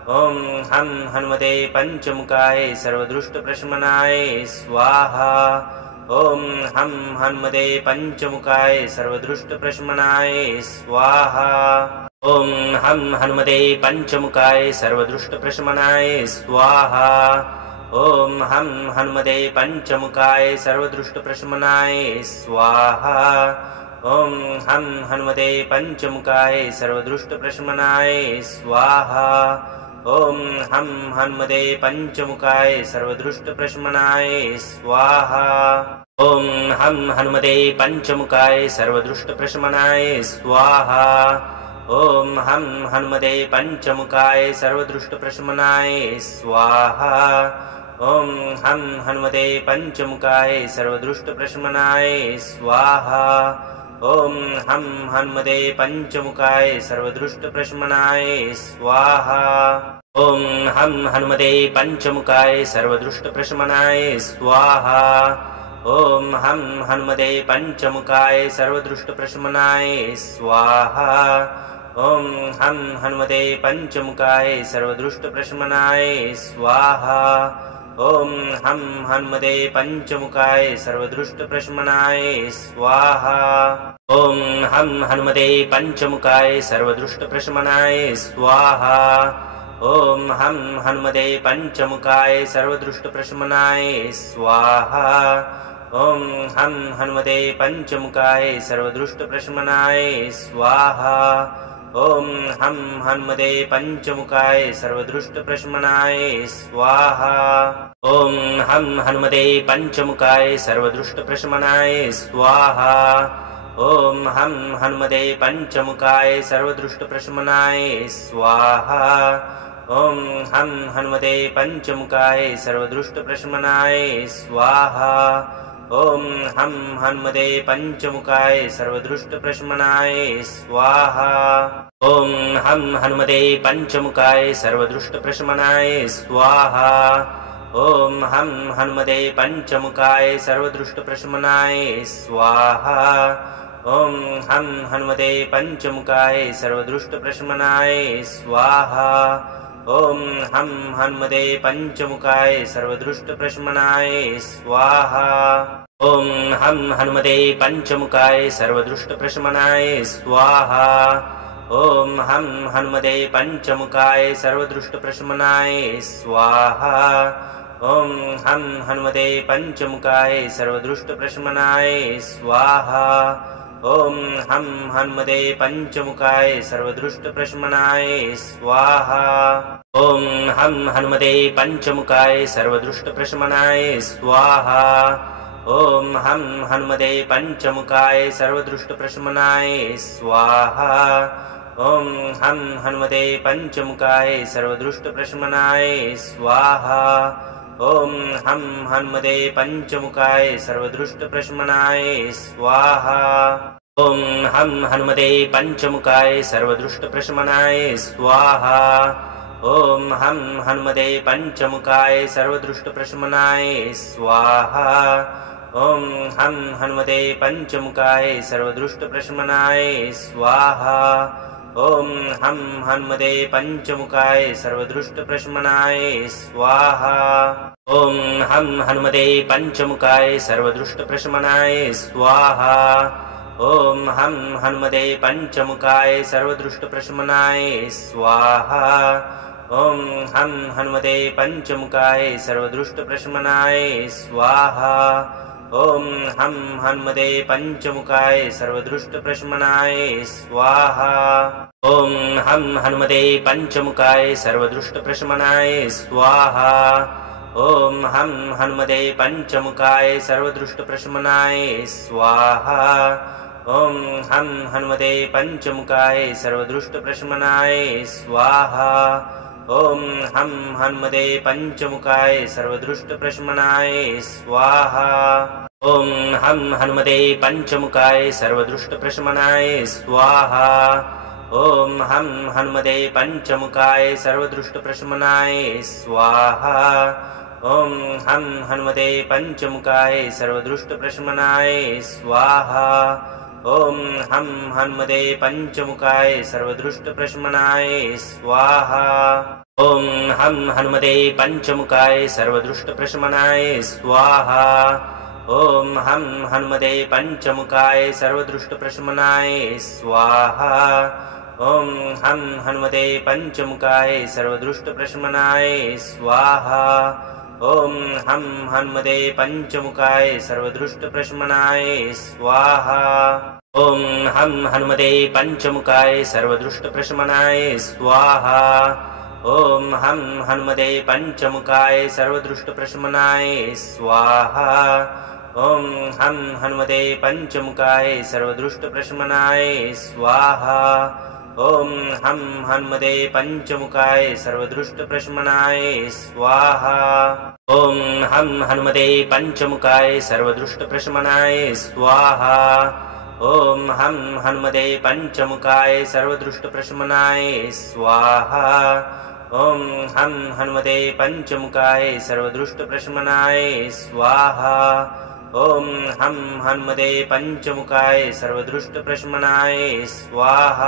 ॐ हं हनुमते पञ्चमुखाय सर्वदुष्टप्रशमनाय स्वाहा ॐ हं हनुमते पञ्चमुखाय सर्वदुष्टप्रशमनाय स्वाहा ॐ हं हनुमते पञ्चमुखाय सर्वदुष्टप्रशमनाय स्वाहा ॐ हं हनुमते पञ्चमुखाय सर्वदुष्टप्रशमनाय स्वाहा ॐ हं हनुमते पञ्चमुखाय सर्वदुष्टप्रशमनाय स्वाहा ॐ हं हनुमते पञ्चमुखाय सर्वदुष्टप्रशमनाय स्वाहा ॐ हं हनुमते पञ्चमुखाय सर्वदुष्टप्रशमनाय स्वाहा ॐ हं हनुमते पञ्चमुखाय सर्वदुष्टप्रशमनाय स्वाहा ॐ हं हनुमते पञ्चमुखाय सर्वदुष्टप्रशमनाय स्वाहा ॐ हं हनुमते पञ्चमुखाय सर्वदुष्टप्रशमनाय स्वाहा ॐ हं हनुमते पञ्चमुखाय सर्वदुष्टप्रशमनाय स्वाहा ॐ हं हनुमते पञ्चमुखाय सर्वदुष्टप्रशमनाय स्वाहा ॐ हं हनुमते पञ्चमुखाय सर्वदुष्टप्रशमनाय स्वाहा ॐ हं हनुमते पञ्चमुखाय सर्वदुष्टप्रशमनाय स्वाहा ॐ हं हनुमते पञ्चमुखाय सर्वदुष्टप्रशमनाय स्वाहा ॐ हं हनुमते पञ्चमुखाय सर्वदुष्टप्रशमनाय स्वाहा ॐ हं हनुमते पञ्चमुखाय सर्वदुष्टप्रशमनाय स्वाहा ॐ हं हनुमते पञ्चमुखाय सर्वदुष्टप्रशमनाय स्वाहा ॐ हं हनुमते पञ्चमुखाय सर्वदुष्टप्रशमनाय स्वाहा ॐ हं हनुमते पञ्चमुखाय सर्वदुष्टप्रशमनाय स्वाहा ॐ हं हनुमते पञ्चमुखाय सर्वदुष्टप्रशमनाय स्वाहा ॐ हं हनुमते पञ्चमुखाय सर्वदुष्टप्रशमनाय स्वाहा ॐ हं हनुमते पञ्चमुखाय सर्वदुष्टप्रशमनाय स्वाहा ॐ हं हनुमते पञ्चमुखाय सर्वदुष्टप्रशमनाय स्वाहा ॐ हं हन्मते पञ्चमुखाय सर्वदुष्टप्रशमनाय स्वाहा ॐ हं हन्मते पञ्चमुखाय सर्वदुष्टप्रशमनाय स्वाहा ॐ हं हन्मते पञ्चमुखाय सर्वदुष्टप्रशमनाय स्वाहा ॐ हं हन्मते पञ्चमुखाय सर्वदुष्टप्रशमनाय स्वाहा ॐ हं हन्मते पञ्चमुखाय सर्वदुष्टप्रशमनाय स्वाहा ॐ हं हन्मते पञ्चमुखाय सर्वदुष्टप्रशमनाय स्वाहा ॐ हं हन्मते पञ्चमुखाय सर्वदुष्टप्रशमनाय स्वाहा ॐ हं हन्मते पञ्चमुखाय सर्वदुष्टप्रशमनाय स्वाहा ॐ हं हन्मते पञ्चमुखाय सर्वदुष्टप्रशमनाय स्वाहा ॐ हं हन्मते पञ्चमुखाय सर्वदुष्टप्रशमनाय स्वाहा ॐ हं हन्मते पञ्चमुखाय सर्वदुष्टप्रशमनाय स्वाहा ॐ हं हन्मते पञ्चमुखाय सर्वदुष्टप्रशमनाय स्वाहा ॐ हं हन्मते पञ्चमुखाय सर्वदुष्टप्रशमनाय स्वाहा ॐ हं हन्मते पञ्चमुखाय सर्वदुष्टप्रशमनाय स्वाहा ॐ हं हन्मते पञ्चमुखाय सर्वदुष्टप्रशमनाय स्वाहा ॐ हं हन्मते पञ्चमुखाय सर्वदुष्टप्रशमनाय स्वाहा ॐ हं हन्मते पञ्चमुखाय सर्वदुष्टप्रशमनाय स्वाहा ॐ हं हन्मते पञ्चमुखाय सर्वदुष्टप्रशमनाय स्वाहा ॐ हं हन्मते पञ्चमुखाय सर्वदुष्टप्रशमनाय स्वाहा ॐ हं हन्मते पञ्चमुखाय सर्वदुष्टप्रशमनाय स्वाहा ॐ हं हन्मते पञ्चमुखाय सर्वदुष्टप्रशमनाय स्वाहा ॐ हं हन्मते पञ्चमुखाय सर्वदुष्टप्रशमनाय स्वाहा ॐ हं हन्मते पञ्चमुखाय सर्वदुष्टप्रशमनाय स्वाहा ॐ हं हन्मते पञ्चमुखाय सर्वदुष्टप्रशमनाय स्वाहा ॐ हं हन्मते पञ्चमुखाय सर्वदुष्टप्रशमनाय स्वाहा ॐ हं हन्मते पञ्चमुखाय सर्वदुष्टप्रशमनाय स्वाहा ॐ हं हन्मते पञ्चमुखाय सर्वदुष्टप्रशमनाय स्वाहा ॐ हं हन्मते पञ्चमुखाय सर्वदुष्टप्रशमनाय स्वाहा ॐ हं हन्मते पञ्चमुखाय सर्वदुष्टप्रशमनाय स्वाहा ॐ हं हन्मते पञ्चमुखाय सर्वदुष्टप्रशमनाय स्वाहा ॐ हं हन्मते पञ्चमुखाय सर्वदुष्टप्रशमनाय स्वाहा ॐ हं हन्मते पञ्चमुखाय सर्वदुष्टप्रशमनाय स्वाहा ॐ हं हन्मते पञ्चमुखाय सर्वदुष्टप्रशमनाय स्वाहा ॐ हं हन्मते पञ्चमुखाय सर्वदुष्टप्रशमनाय स्वाहा ॐ हं हन्मते पञ्चमुखाय सर्वदुष्टप्रशमनाय स्वाहा ॐ हं हन्मते पञ्चमुखाय सर्वदुष्टप्रशमनाय स्वाहा ॐ हं हन्मते पञ्चमुखाय सर्वदुष्टप्रशमनाय स्वाहा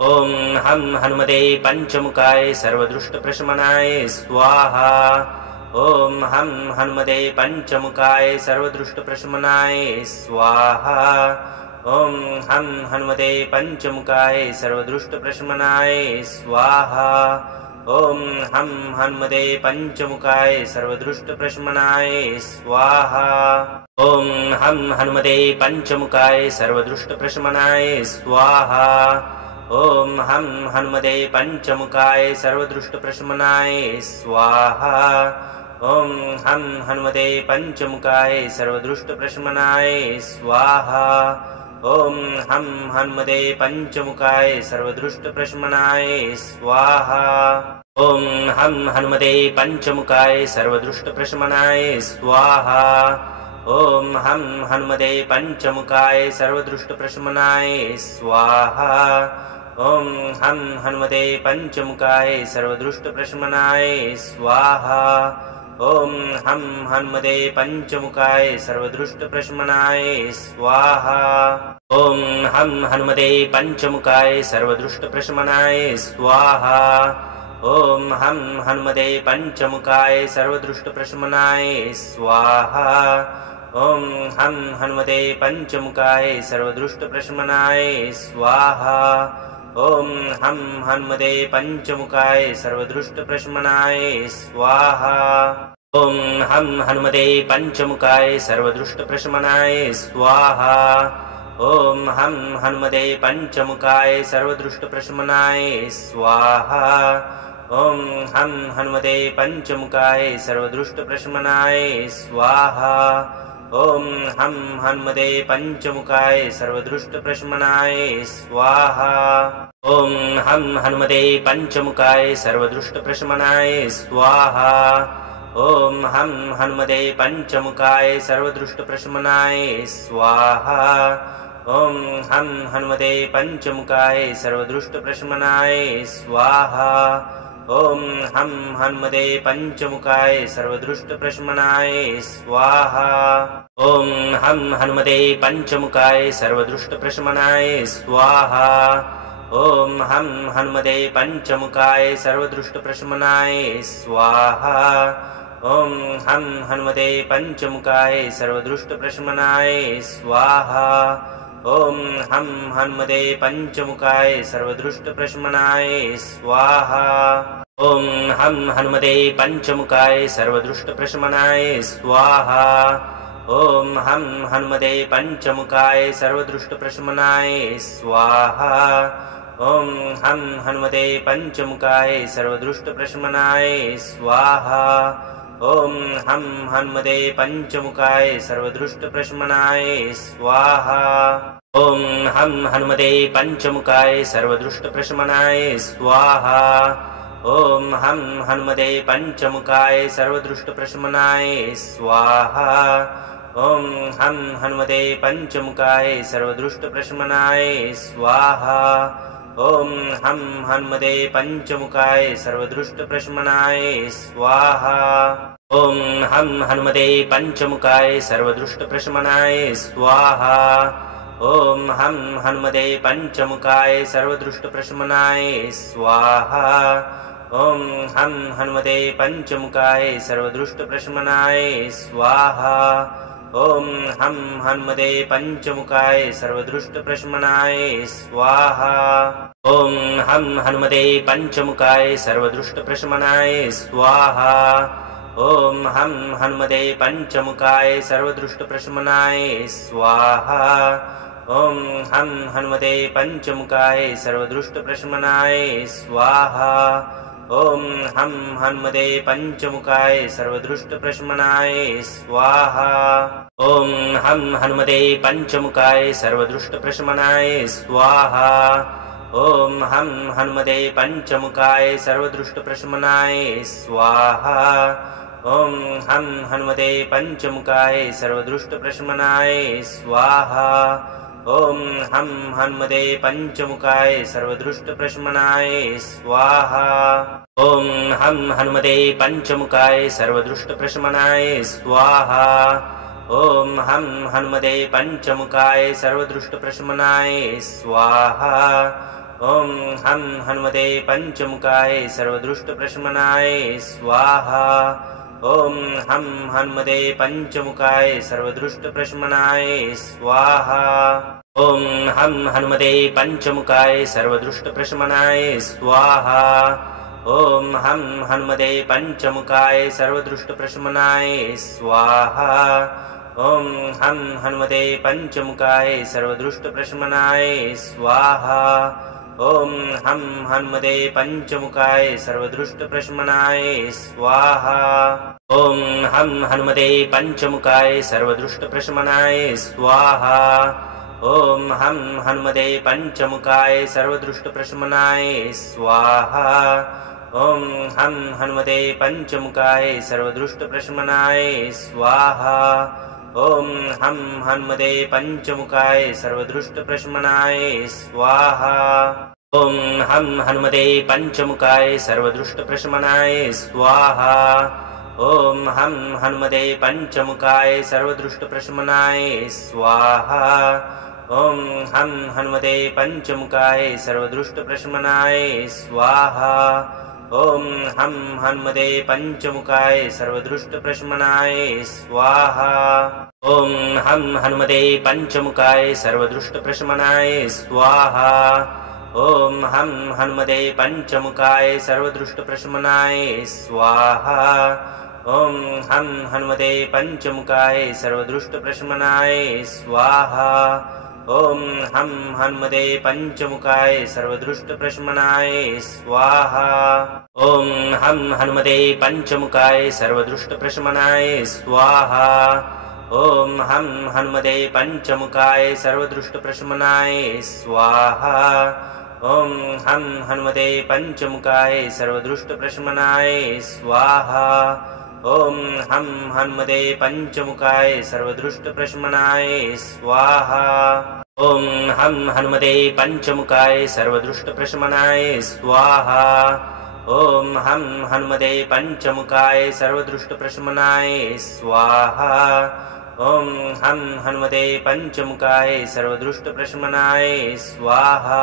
ॐ हं हन्मते पञ्चमुखाय सर्वदुष्टप्रशमनाय स्वाहा ॐ हं हन्मते पञ्चमुखाय सर्वदुष्टप्रशमनाय स्वाहा ॐ हं हन्मते पञ्चमुखाय सर्वदुष्टप्रशमनाय स्वाहा ॐ हं हन्मते पञ्चमुखाय सर्वदुष्टप्रशमनाय स्वाहा ॐ हं हन्मते पञ्चमुखाय सर्वदुष्टप्रशमनाय स्वाहा ॐ हं हन्मते पञ्चमुखाय सर्वदुष्टप्रशमनाय स्वाहा ॐ हं हन्मते पञ्चमुखाय सर्वदुष्टप्रशमनाय स्वाहा ॐ हं हन्मते पञ्चमुखाय सर्वदुष्टप्रशमनाय स्वाहा ॐ हं हन्मते पञ्चमुखाय सर्वदुष्टप्रशमनाय स्वाहा ॐ हं हन्मते पञ्चमुखाय सर्वदुष्टप्रशमनाय स्वाहा ॐ हं हन्मते पञ्चमुखाय सर्वदुष्टप्रशमनाय स्वाहा ॐ हं हन्मते पञ्चमुखाय सर्वदुष्टप्रशमनाय स्वाहा ॐ हं हन्मते पञ्चमुखाय सर्वदुष्टप्रशमनाय स्वाहा ॐ हं हनुमते पञ्चमुखाय सर्वदुष्टप्रशमनाय स्वाहा ॐ हं हनुमते पञ्चमुखाय सर्वदुष्टप्रशमनाय स्वाहा ॐ हं हनुमते पञ्चमुखाय सर्वदुष्टप्रशमनाय स्वाहा ॐ हं हनुमते पञ्चमुखाय सर्वदुष्टप्रशमनाय स्वाहा ॐ हं हनुमते पञ्चमुखाय सर्वदुष्टप्रशमनाय स्वाहा ॐ हं हनुमते पञ्चमुखाय सर्वदुष्टप्रशमनाय स्वाहा ॐ हं हनुमते पञ्चमुखाय सर्वदुष्टप्रशमनाय स्वाहा ॐ हं हनुमते पञ्चमुखाय सर्वदुष्टप्रशमनाय स्वाहा ॐ हं हनुमते पञ्चमुखाय सर्वदुष्टप्रशमनाय स्वाहा ॐ हं हनुमते पञ्चमुखाय सर्वदुष्टप्रशमनाय स्वाहा ॐ हं हनुमते पञ्चमुखाय सर्वदुष्टप्रशमनाय स्वाहा ॐ हं हनुमते पञ्चमुखाय सर्वदुष्टप्रशमनाय स्वाहा ॐ हं हनुमते पञ्चमुखाय सर्वदुष्टप्रशमनाय स्वाहा ॐ हं हनुमते पञ्चमुखाय सर्वदुष्टप्रशमनाय स्वाहा ॐ हं हनुमते पञ्चमुखाय सर्वदुष्टप्रशमनाय स्वाहा ॐ हं हनुमते पञ्चमुखाय सर्वदुष्टप्रशमनाय स्वाहा ॐ हं हनुमते पञ्चमुखाय सर्वदुष्टप्रशमनाय स्वाहा ॐ हं हनुमते पञ्चमुखाय सर्वदुष्टप्रशमनाय स्वाहा ॐ हं हनुमते पञ्चमुखाय सर्वदुष्टप्रशमनाय स्वाहा ॐ हं हनुमते पञ्चमुखाय सर्वदुष्टप्रशमनाय स्वाहा ॐ हं हनुमते पञ्चमुखाय सर्वदुष्टप्रशमनाय स्वाहा ॐ हं हनुमते पञ्चमुखाय सर्वदुष्टप्रशमनाय स्वाहा ॐ हं हनुमते पञ्चमुखाय सर्वदुष्टप्रशमनाय स्वाहा ॐ हं हनुमते पञ्चमुखाय सर्वदुष्टप्रशमनाय स्वाहा ॐ हं हनुमते पञ्चमुखाय सर्वदुष्टप्रशमनाय स्वाहा ॐ हं हनुमते पञ्चमुखाय सर्वदुष्टप्रशमनाय स्वाहा ॐ हं हनुमते पञ्चमुखाय सर्वदुष्टप्रशमनाय स्वाहा ॐ हं हनुमते पञ्चमुखाय सर्वदुष्टप्रशमनाय स्वाहा ॐ हं हनुमते पञ्चमुखाय सर्वदुष्टप्रशमनाय स्वाहा ॐ हं हनुमते पञ्चमुखाय सर्वदुष्टप्रशमनाय स्वाहा ॐ हं हनुमते पञ्चमुखाय सर्वदुष्टप्रशमनाय स्वाहा ॐ हं हनुमते पञ्चमुखाय सर्वदुष्टप्रशमनाय स्वाहा ॐ हं हनुमते पञ्चमुखाय सर्वदुष्टप्रशमनाय स्वाहा ॐ हं हनुमते पञ्चमुखाय सर्वदुष्टप्रशमनाय स्वाहा ॐ हं हनुमते पञ्चमुखाय सर्वदुष्टप्रशमनाय स्वाहा ॐ हं हनुमते पञ्चमुखाय सर्वदुष्टप्रशमनाय स्वाहा ॐ हं हनुमते पञ्चमुखाय सर्वदुष्टप्रशमनाय स्वाहा ॐ हं हनुमते पञ्चमुखाय सर्वदुष्टप्रशमनाय स्वाहा ॐ हं हनुमते पञ्चमुखाय सर्वदुष्टप्रशमनाय स्वाहा ॐ हं हनुमते पञ्चमुखाय सर्वदुष्टप्रशमनाय स्वाहा ॐ हं हनुमते पञ्चमुखाय सर्वदुष्टप्रशमनाय स्वाहा ॐ हं हनुमते पञ्चमुखाय सर्वदुष्टप्रशमनाय स्वाहा ॐ हं हनुमते पञ्चमुखाय सर्वदुष्टप्रशमनाय स्वाहा ॐ हं हनुमते पञ्चमुखाय सर्वदुष्टप्रशमनाय स्वाहा ॐ हं हनुमते पञ्चमुखाय सर्वदुष्टप्रशमनाय स्वाहा ॐ हं हनुमते पञ्चमुखाय सर्वदुष्टप्रशमनाय स्वाहा ॐ हं हनुमते पञ्चमुखाय सर्वदुष्टप्रशमनाय स्वाहा ॐ हं हनुमते पञ्चमुखाय सर्वदुष्टप्रशमनाय स्वाहा ॐ हं हनुमते पञ्चमुखाय सर्वदुष्टप्रशमनाय स्वाहा ॐ हं हनुमते पञ्चमुखाय सर्वदुष्टप्रशमनाय स्वाहा ॐ हं हनुमते पञ्चमुखाय सर्वदुष्टप्रशमनाय स्वाहा ॐ हं हनुमते पञ्चमुखाय सर्वदुष्टप्रशमनाय स्वाहा ॐ हं हनुमते पञ्चमुखाय सर्वदुष्टप्रशमनाय स्वाहा ॐ हं हनुमते पञ्चमुखाय सर्वदुष्टप्रशमनाय स्वाहा ॐ हं हनुमते पञ्चमुखाय सर्वदुष्टप्रशमनाय स्वाहा ॐ हं हनुमते पञ्चमुखाय सर्वदुष्टप्रशमनाय स्वाहा ॐ हं हनुमते पञ्चमुखाय सर्वदुष्टप्रशमनाय स्वाहा ॐ हं हनुमते पञ्चमुखाय सर्वदुष्टप्रशमनाय स्वाहा ॐ हं हनुमते पञ्चमुखाय सर्वदुष्टप्रशमनाय स्वाहा ॐ हं हनुमते पञ्चमुखाय सर्वदुष्टप्रशमनाय स्वाहा ॐ हं हनुमते पञ्चमुखाय सर्वदुष्टप्रशमनाय स्वाहा ॐ हं हनुमते पञ्चमुखाय सर्वदुष्टप्रशमनाय स्वाहा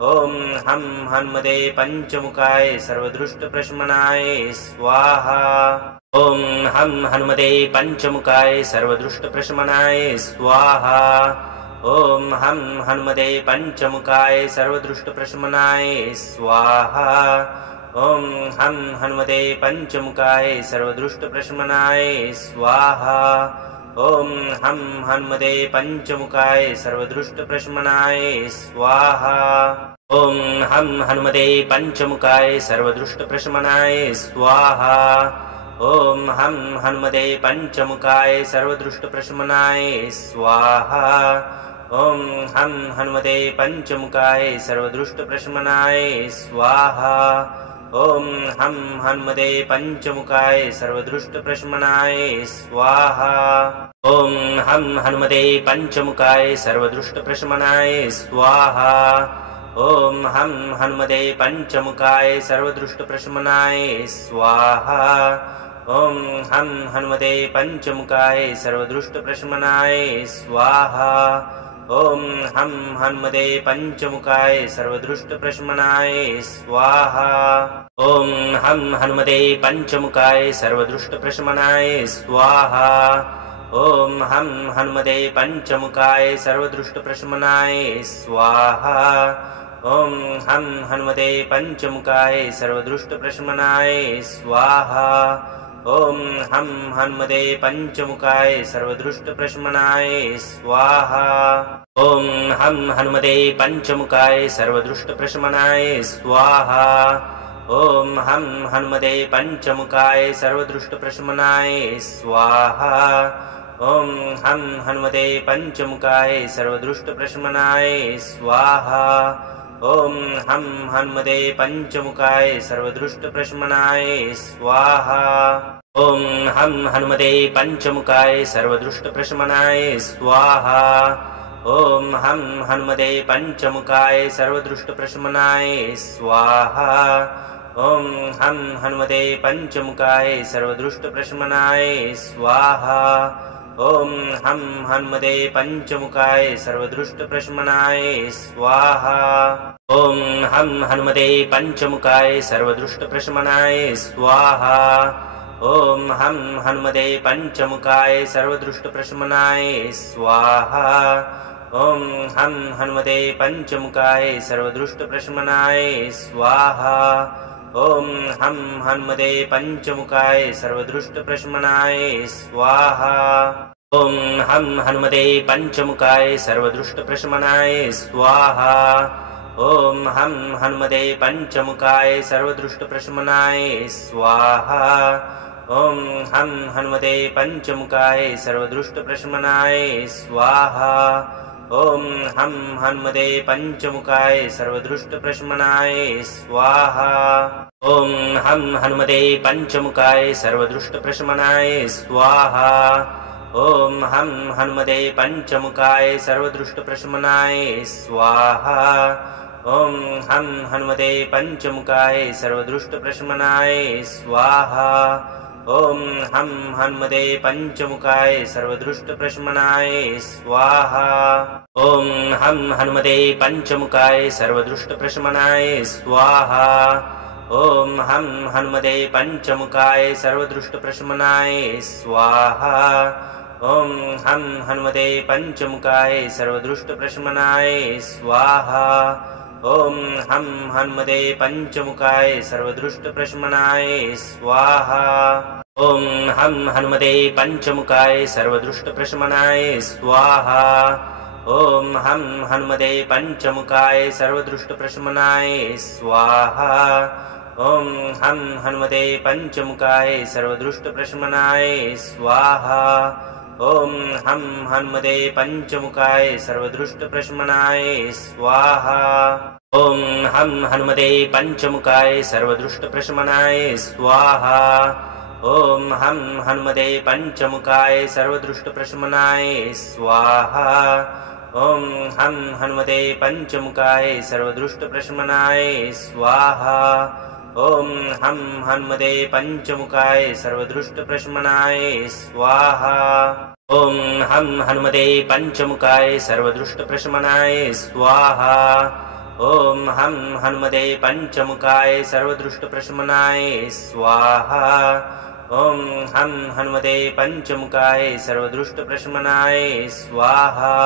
ॐ हं हनुमते पञ्चमुखाय सर्वदुष्टप्रशमनाय स्वाहा ॐ हं हनुमते पञ्चमुखाय सर्वदुष्टप्रशमनाय स्वाहा ॐ हं हनुमते पञ्चमुखाय सर्वदुष्टप्रशमनाय स्वाहा ॐ हं हनुमते पञ्चमुखाय सर्वदुष्टप्रशमनाय स्वाहा ॐ हं हनुमते पञ्चमुखाय सर्वदुष्टप्रशमनाय स्वाहा ॐ हं हनुमते पञ्चमुखाय सर्वदुष्टप्रशमनाय स्वाहा ॐ हं हनुमते पञ्चमुखाय सर्वदुष्टप्रशमनाय स्वाहा ॐ हं हनुमते पञ्चमुखाय सर्वदुष्टप्रशमनाय स्वाहा ॐ हं हनुमते पञ्चमुखाय सर्वदुष्टप्रशमनाय स्वाहा ॐ हं हनुमते पञ्चमुखाय सर्वदुष्टप्रशमनाय स्वाहा ॐ हं हनुमते पञ्चमुखाय सर्वदुष्टप्रशमनाय स्वाहा ॐ हं हनुमते पञ्चमुखाय सर्वदुष्टप्रशमनाय स्वाहा ॐ हं हनुमते पञ्चमुखाय सर्वदुष्टप्रशमनाय स्वाहा ॐ हं हनुमते पञ्चमुखाय सर्वदुष्टप्रशमनाय स्वाहा ॐ हं हनुमते पञ्चमुखाय सर्वदुष्टप्रशमनाय स्वाहा ॐ हं हनुमते पञ्चमुखाय सर्वदुष्टप्रशमनाय स्वाहा ॐ हं हनुमते पञ्चमुखाय सर्वदुष्टप्रशमनाय स्वाहा ॐ हं हनुमते पञ्चमुखाय सर्वदुष्टप्रशमनाय स्वाहा ॐ हं हनुमते पञ्चमुखाय सर्वदुष्टप्रशमनाय स्वाहा ॐ हं हनुमते पञ्चमुखाय सर्वदुष्टप्रशमनाय स्वाहा ॐ हं हनुमते पञ्चमुखाय सर्वदुष्टप्रशमनाय स्वाहा ॐ हं हनुमते पञ्चमुखाय सर्वदुष्टप्रशमनाय स्वाहा ॐ हं हनुमते पञ्चमुखाय सर्वदुष्टप्रशमनाय स्वाहा ॐ हं हनुमते पञ्चमुखाय सर्वदुष्टप्रशमनाय स्वाहा ॐ हं हनुमते पञ्चमुखाय सर्वदुष्टप्रशमनाय स्वाहा ॐ हं हनुमते पञ्चमुखाय सर्वदुष्टप्रशमनाय स्वाहा ॐ हं हनुमते पञ्चमुखाय सर्वदुष्टप्रशमनाय स्वाहा ॐ हं हनुमते पञ्चमुखाय सर्वदुष्टप्रशमनाय स्वाहा ॐ हं हनुमते पञ्चमुखाय सर्वदुष्टप्रशमनाय स्वाहा ॐ हं हनुमते पञ्चमुखाय सर्वदुष्टप्रशमनाय स्वाहा ॐ हं हनुमते पञ्चमुखाय सर्वदुष्टप्रशमनाय स्वाहा ॐ हं हनुमते पञ्चमुखाय सर्वदुष्टप्रशमनाय स्वाहा ॐ हं हनुमते पञ्चमुखाय सर्वदुष्टप्रशमनाय स्वाहा ॐ हं हनुमते पञ्चमुखाय सर्वदुष्टप्रशमनाय स्वाहा ॐ हं हनुमते पञ्चमुखाय सर्वदुष्टप्रशमनाय स्वाहा ॐ हं हनुमते पञ्चमुखाय सर्वदुष्टप्रशमनाय स्वाहा ॐ हं हनुमते पञ्चमुखाय सर्वदुष्टप्रशमनाय स्वाहा ॐ हं हनुमते पञ्चमुखाय सर्वदुष्टप्रशमनाय स्वाहा ॐ हं हनुमते पञ्चमुखाय सर्वदुष्टप्रशमनाय स्वाहा ॐ हं हनुमते पञ्चमुखाय सर्वदुष्टप्रशमनाय स्वाहा ॐ हं हनुमते पञ्चमुखाय सर्वदुष्टप्रशमनाय स्वाहा ॐ हं हनुमते पञ्चमुखाय सर्वदुष्टप्रशमनाय स्वाहा ॐ हं हनुमते पञ्चमुखाय सर्वदुष्टप्रशमनाय स्वाहा ॐ हं हनुमते पञ्चमुखाय सर्वदुष्टप्रशमनाय स्वाहा ॐ हं हनुमते पञ्चमुखाय सर्वदुष्टप्रशमनाय स्वाहा ॐ हं हनुमते पञ्चमुखाय सर्वदुष्टप्रशमनाय स्वाहा ॐ हं हनुमते पञ्चमुखाय सर्वदुष्टप्रशमनाय स्वाहा ॐ हं हनुमते पञ्चमुखाय सर्वदुष्टप्रशमनाय स्वाहा ॐ हं हनुमते पञ्चमुखाय सर्वदुष्टप्रशमनाय स्वाहा ॐ हं हनुमते पञ्चमुखाय सर्वदुष्टप्रशमनाय स्वाहा ॐ हं हनुमते पञ्चमुखाय सर्वदुष्टप्रशमनाय स्वाहा ॐ हं हनुमते पञ्चमुखाय सर्वदुष्टप्रशमनाय स्वाहा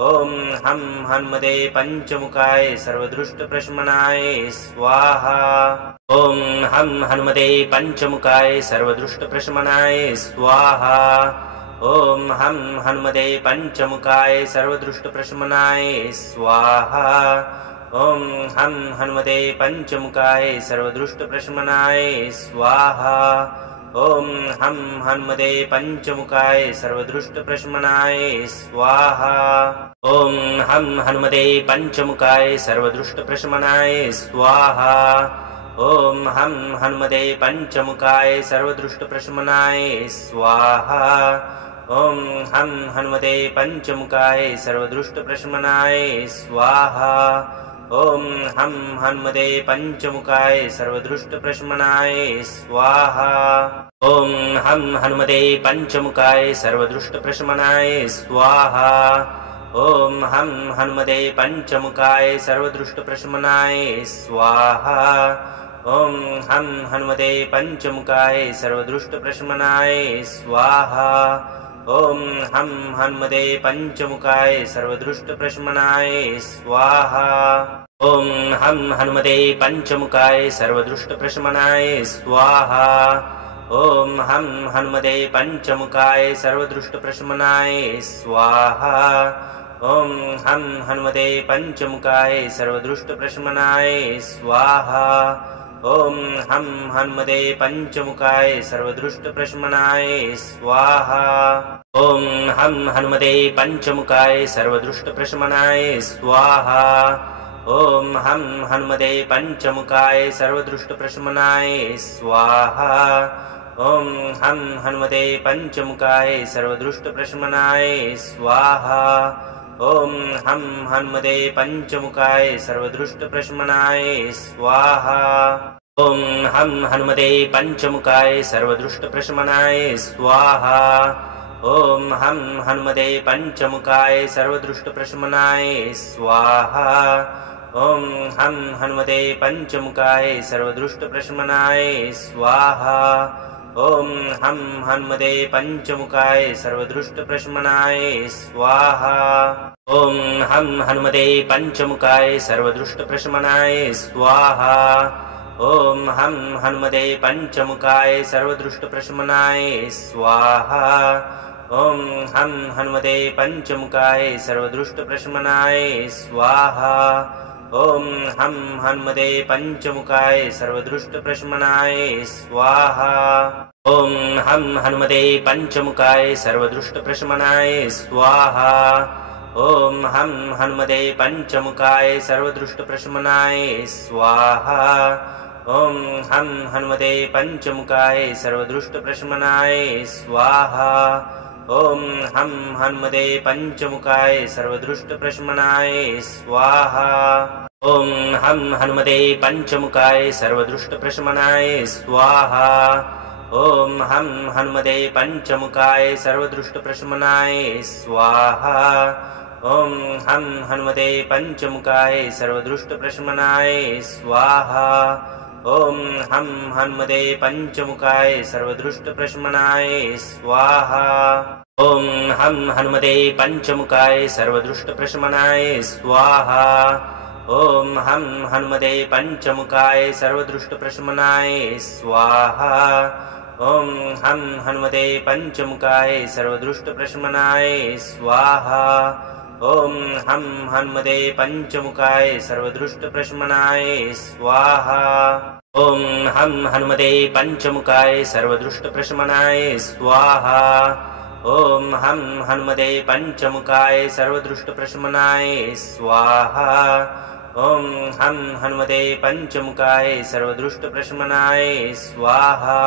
ॐ हं हनुमते पञ्चमुखाय सर्वदुष्टप्रशमनाय स्वाहा ॐ हं हनुमते पञ्चमुखाय सर्वदुष्टप्रशमनाय स्वाहा ॐ हं हनुमते पञ्चमुखाय सर्वदुष्टप्रशमनाय स्वाहा ॐ हं हनुमते पञ्चमुखाय सर्वदुष्टप्रशमनाय स्वाहा ॐ हं हनुमते पञ्चमुखाय सर्वदुष्टप्रशमनाय स्वाहा ॐ हं हनुमते पञ्चमुखाय सर्वदुष्टप्रशमनाय स्वाहा ॐ हं हनुमते पञ्चमुखाय सर्वदुष्टप्रशमनाय स्वाहा ॐ हं हनुमते पञ्चमुखाय सर्वदुष्टप्रशमनाय स्वाहा ॐ हं हनुमते पञ्चमुखाय सर्वदुष्टप्रशमनाय स्वाहा ॐ हं हनुमते पञ्चमुखाय सर्वदुष्टप्रशमनाय स्वाहा ॐ हं हनुमते पञ्चमुखाय सर्वदुष्टप्रशमनाय स्वाहा ॐ हं हनुमते पञ्चमुखाय सर्वदुष्टप्रशमनाय स्वाहा ॐ हं हनुमते पञ्चमुखाय सर्वदुष्टप्रशमनाय स्वाहा ॐ हं हनुमते पञ्चमुखाय सर्वदुष्टप्रशमनाय स्वाहा ॐ हं हनुमते पञ्चमुखाय सर्वदुष्टप्रशमनाय स्वाहा ॐ हं हनुमते पञ्चमुखाय सर्वदुष्टप्रशमनाय स्वाहा ॐ हं हनुमते पञ्चमुखाय सर्वदुष्टप्रशमनाय स्वाहा ॐ हं हनुमते पञ्चमुखाय सर्वदुष्टप्रशमनाय स्वाहा ॐ हं हनुमते पञ्चमुखाय सर्वदुष्टप्रशमनाय स्वाहा ॐ हं हनुमते पञ्चमुखाय सर्वदुष्टप्रशमनाय स्वाहा ॐ हं हनुमते पञ्चमुखाय सर्वदुष्टप्रशमनाय स्वाहा ॐ हं हनुमते पञ्चमुखाय सर्वदुष्टप्रशमनाय स्वाहा ॐ हं हनुमते पञ्चमुखाय सर्वदुष्टप्रशमनाय स्वाहा ॐ हं हनुमते पञ्चमुखाय सर्वदुष्टप्रशमनाय स्वाहा ॐ हं हनुमते पञ्चमुखाय सर्वदुष्टप्रशमनाय स्वाहा ॐ हं हनुमते पञ्चमुखाय सर्वदुष्टप्रशमनाय स्वाहा ॐ हं हनुमते पञ्चमुखाय सर्वदुष्टप्रशमनाय स्वाहा ॐ हं हनुमते पञ्चमुखाय सर्वदुष्टप्रशमनाय स्वाहा ॐ हं हनुमते पञ्चमुखाय सर्वदुष्टप्रशमनाय स्वाहा ॐ हं हनुमते पञ्चमुखाय सर्वदुष्टप्रशमनाय स्वाहा ॐ हं हनुमते पञ्चमुखाय सर्वदुष्टप्रशमनाय स्वाहा ॐ हं हनुमते पञ्चमुखाय सर्वदुष्टप्रशमनाय स्वाहा ॐ हं हनुमते पञ्चमुखाय सर्वदुष्टप्रशमनाय स्वाहा ॐ हं हनुमते पञ्चमुखाय सर्वदुष्टप्रशमनाय स्वाहा ॐ हं हनुमते पञ्चमुखाय सर्वदुष्टप्रशमनाय स्वाहा ॐ हं हनुमते पञ्चमुखाय सर्वदुष्टप्रशमनाय स्वाहा ॐ हं हनुमते पञ्चमुखाय सर्वदुष्टप्रशमनाय स्वाहा ॐ हं हनुमते पञ्चमुखाय सर्वदुष्टप्रशमनाय स्वाहा ॐ हं हनुमते पञ्चमुखाय सर्वदुष्टप्रशमनाय स्वाहा ॐ हं हनुमते पञ्चमुखाय सर्वदुष्टप्रशमनाय स्वाहा ॐ हं हनुमते पञ्चमुखाय सर्वदुष्टप्रशमनाय स्वाहा ॐ हं हनुमते पञ्चमुखाय सर्वदुष्टप्रशमनाय स्वाहा ॐ हं हनुमते पञ्चमुखाय सर्वदुष्टप्रशमनाय स्वाहा ॐ हं हनुमते पञ्चमुखाय सर्वदुष्टप्रशमनाय स्वाहा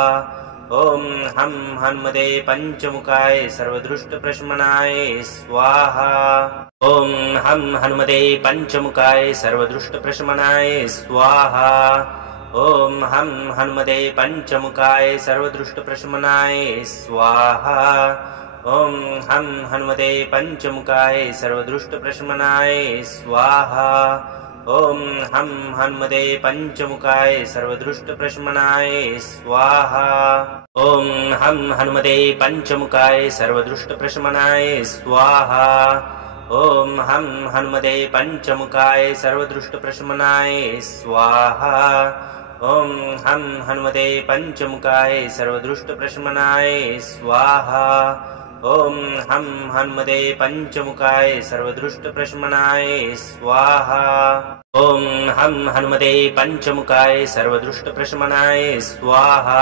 ॐ हं हनुमते पञ्चमुखाय सर्वदुष्टप्रशमनाय स्वाहा ॐ हं हनुमते पञ्चमुखाय सर्वदुष्टप्रशमनाय स्वाहा ॐ हं हनुमते पञ्चमुखाय सर्वदुष्टप्रशमनाय स्वाहा ॐ हं हनुमते पञ्चमुखाय सर्वदुष्टप्रशमनाय स्वाहा ॐ हं हनुमते पञ्चमुखाय सर्वदुष्टप्रशमनाय स्वाहा ॐ हं हनुमते पञ्चमुखाय सर्वदुष्टप्रशमनाय स्वाहा ॐ हं हनुमते पञ्चमुखाय सर्वदुष्टप्रशमनाय स्वाहा ॐ हं हनुमते पञ्चमुखाय सर्वदुष्टप्रशमनाय स्वाहा ॐ हं हनुमते पञ्चमुखाय सर्वदुष्टप्रशमनाय स्वाहा ॐ हं हनुमते पञ्चमुखाय सर्वदुष्टप्रशमनाय स्वाहा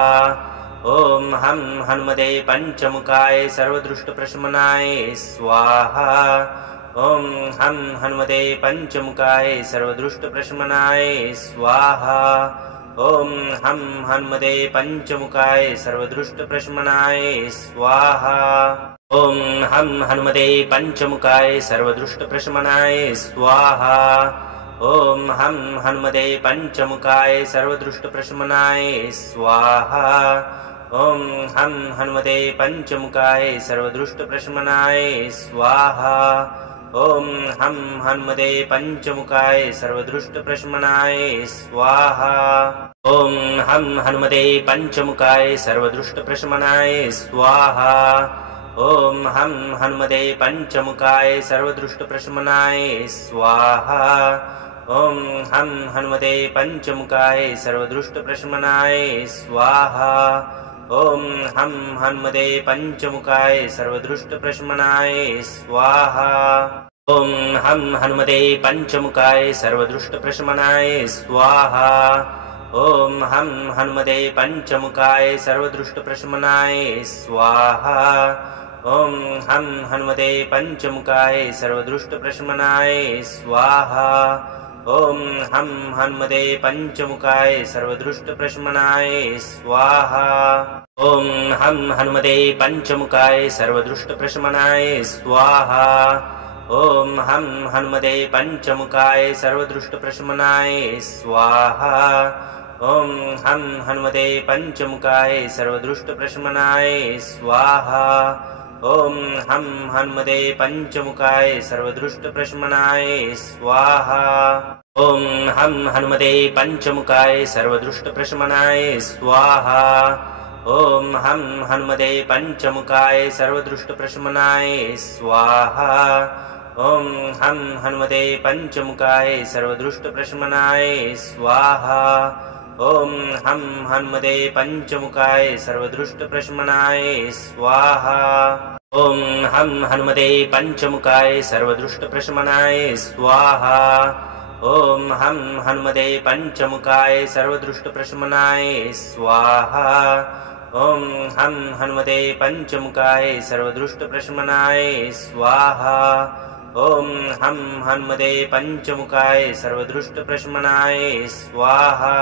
ॐ हं हनुमते पञ्चमुखाय सर्वदुष्टप्रशमनाय स्वाहा ॐ हं हनुमते पञ्चमुखाय सर्वदुष्टप्रशमनाय स्वाहा ॐ हं हनुमते पञ्चमुखाय सर्वदुष्टप्रशमनाय स्वाहा ॐ हं हनुमते पञ्चमुखाय सर्वदुष्टप्रशमनाय स्वाहा ॐ हं हनुमते पञ्चमुखाय सर्वदुष्टप्रशमनाय स्वाहा ॐ हं हनुमते पञ्चमुखाय सर्वदुष्टप्रशमनाय स्वाहा ॐ हं हनुमते पञ्चमुखाय सर्वदुष्टप्रशमनाय स्वाहा ॐ हं हनुमते पञ्चमुखाय सर्वदुष्टप्रशमनाय स्वाहा ॐ हं हनुमते पञ्चमुखाय सर्वदुष्टप्रशमनाय स्वाहा ॐ हं हनुमते पञ्चमुखाय सर्वदुष्टप्रशमनाय स्वाहा ॐ हं हनुमते पञ्चमुखाय सर्वदुष्टप्रशमनाय स्वाहा ॐ हं हनुमते पञ्चमुखाय सर्वदुष्टप्रशमनाय स्वाहा ॐ हं हनुमते पञ्चमुखाय सर्वदुष्टप्रशमनाय स्वाहा ॐ हं हनुमते पञ्चमुखाय सर्वदुष्टप्रशमनाय स्वाहा ॐ हं हनुमते पञ्चमुखाय सर्वदुष्टप्रशमनाय स्वाहा ॐ हं हनुमते पञ्चमुखाय सर्वदुष्टप्रशमनाय स्वाहा ॐ हं हनुमते पञ्चमुखाय सर्वदुष्टप्रशमनाय स्वाहा ॐ हं हनुमते पञ्चमुखाय सर्वदुष्टप्रशमनाय स्वाहा ॐ हं हनुमते पञ्चमुखाय सर्वदुष्टप्रशमनाय स्वाहा ॐ हं हनुमते पञ्चमुखाय सर्वदुष्टप्रशमनाय स्वाहा ॐ हं हनुमते पञ्चमुखाय सर्वदुष्टप्रशमनाय स्वाहा ॐ हं हनुमते पञ्चमुखाय सर्वदुष्टप्रशमनाय स्वाहा ॐ हं हनुमते पञ्चमुखाय सर्वदुष्टप्रशमनाय स्वाहा ॐ हं हनुमते पञ्चमुखाय सर्वदुष्टप्रशमनाय स्वाहा ॐ हं हनुमते पञ्चमुखाय सर्वदुष्टप्रशमनाय स्वाहा ॐ हं हनुमते पञ्चमुखाय सर्वदुष्टप्रशमनाय स्वाहा ॐ हं हनुमते पञ्चमुखाय सर्वदुष्टप्रशमनाय स्वाहा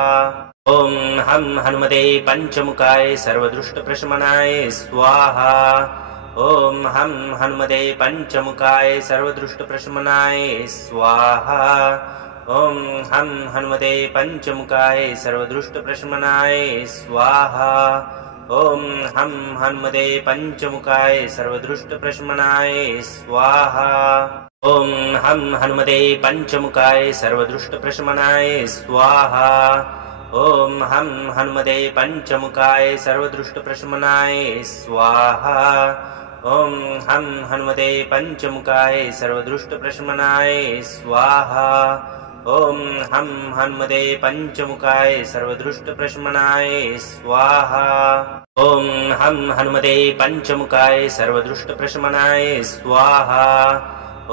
ॐ हं हनुमते पञ्चमुखाय सर्वदुष्टप्रशमनाय स्वाहा ॐ हं हनुमते पञ्चमुखाय सर्वदुष्टप्रशमनाय स्वाहा ॐ हं हनुमते पञ्चमुखाय सर्वदुष्टप्रशमनाय स्वाहा ॐ हं हनुमते पञ्चमुखाय सर्वदुष्टप्रशमनाय स्वाहा ॐ हं हनुमते पञ्चमुखाय सर्वदुष्टप्रशमनाय स्वाहा ॐ हं हनुमते पञ्चमुखाय सर्वदुष्टप्रशमनाय स्वाहा ॐ हं हनुमते पञ्चमुखाय सर्वदुष्टप्रशमनाय स्वाहा ॐ हं हनुमते पञ्चमुखाय सर्वदुष्टप्रशमनाय स्वाहा ॐ हं हनुमते पञ्चमुखाय सर्वदुष्टप्रशमनाय स्वाहा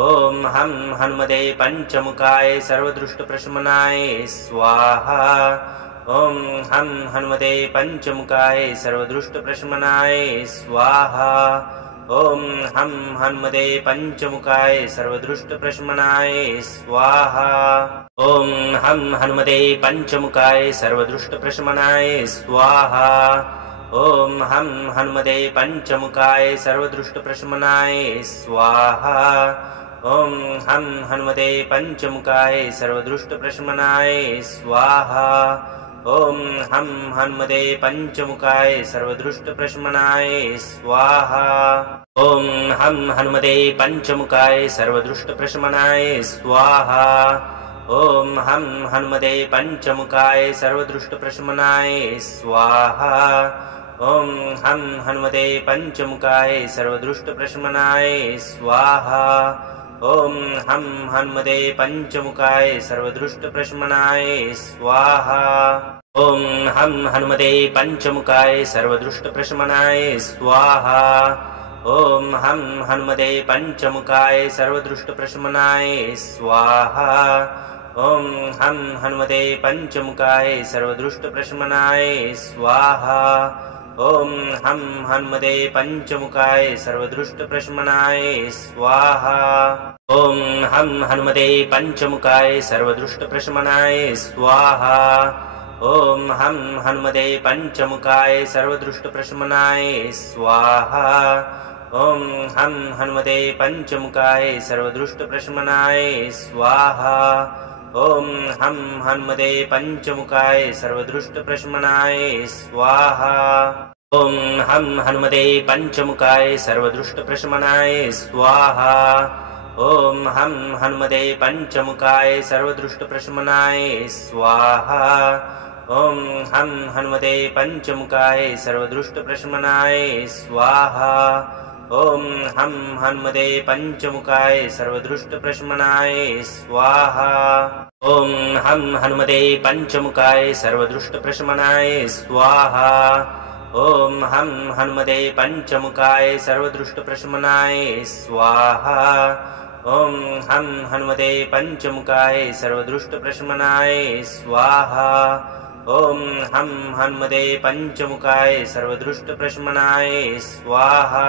ॐ हं हनुमते पञ्चमुखाय सर्वदुष्टप्रशमनाय स्वाहा ॐ हं हनुमते पञ्चमुखाय सर्वदुष्टप्रशमनाय स्वाहा ॐ हं हनुमते पञ्चमुखाय सर्वदुष्टप्रशमनाय स्वाहा ॐ हं हनुमते पञ्चमुखाय सर्वदुष्टप्रशमनाय स्वाहा ॐ हं हनुमते पञ्चमुखाय सर्वदुष्टप्रशमनाय स्वाहा ॐ हं हनुमते पञ्चमुखाय सर्वदुष्टप्रशमनाय स्वाहा ॐ हं हनुमते पञ्चमुखाय सर्वदुष्टप्रशमनाय स्वाहा ॐ हं हनुमते पञ्चमुखाय सर्वदुष्टप्रशमनाय स्वाहा ॐ हं हनुमते पञ्चमुखाय सर्वदुष्टप्रशमनाय स्वाहा ॐ हं हनुमते पञ्चमुखाय सर्वदुष्टप्रशमनाय स्वाहा ॐ हं हनुमते पञ्चमुखाय सर्वदुष्टप्रशमनाय स्वाहा ॐ हं हनुमते पञ्चमुखाय सर्वदुष्टप्रशमनाय स्वाहा ॐ हं हनुमते पञ्चमुखाय सर्वदुष्टप्रशमनाय स्वाहा ॐ हं हनुमते पञ्चमुखाय सर्वदुष्टप्रशमनाय स्वाहा ॐ हं हनुमते पञ्चमुखाय सर्वदुष्टप्रशमनाय स्वाहा ॐ हं हनुमते पञ्चमुखाय सर्वदुष्टप्रशमनाय स्वाहा ॐ हं हनुमते पञ्चमुखाय सर्वदुष्टप्रशमनाय स्वाहा ॐ हं हनुमते पञ्चमुखाय सर्वदुष्टप्रशमनाय स्वाहा ॐ हं हनुमते पञ्चमुखाय सर्वदुष्टप्रशमनाय स्वाहा ॐ हं हनुमते पञ्चमुखाय सर्वदुष्टप्रशमनाय स्वाहा ॐ हं हनुमते पञ्चमुखाय सर्वदुष्टप्रशमनाय स्वाहा ॐ हं हनुमते पञ्चमुखाय सर्वदुष्टप्रशमनाय स्वाहा ॐ हं हनुमते पञ्चमुखाय सर्वदुष्टप्रशमनाय स्वाहा ॐ हं हनुमते पञ्चमुखाय सर्वदुष्टप्रशमनाय स्वाहा ॐ हं हनुमते पञ्चमुखाय सर्वदुष्टप्रशमनाय स्वाहा ॐ हं हनुमते पञ्चमुखाय सर्वदुष्टप्रशमनाय स्वाहा ॐ हं हनुमते पञ्चमुखाय सर्वदुष्टप्रशमनाय स्वाहा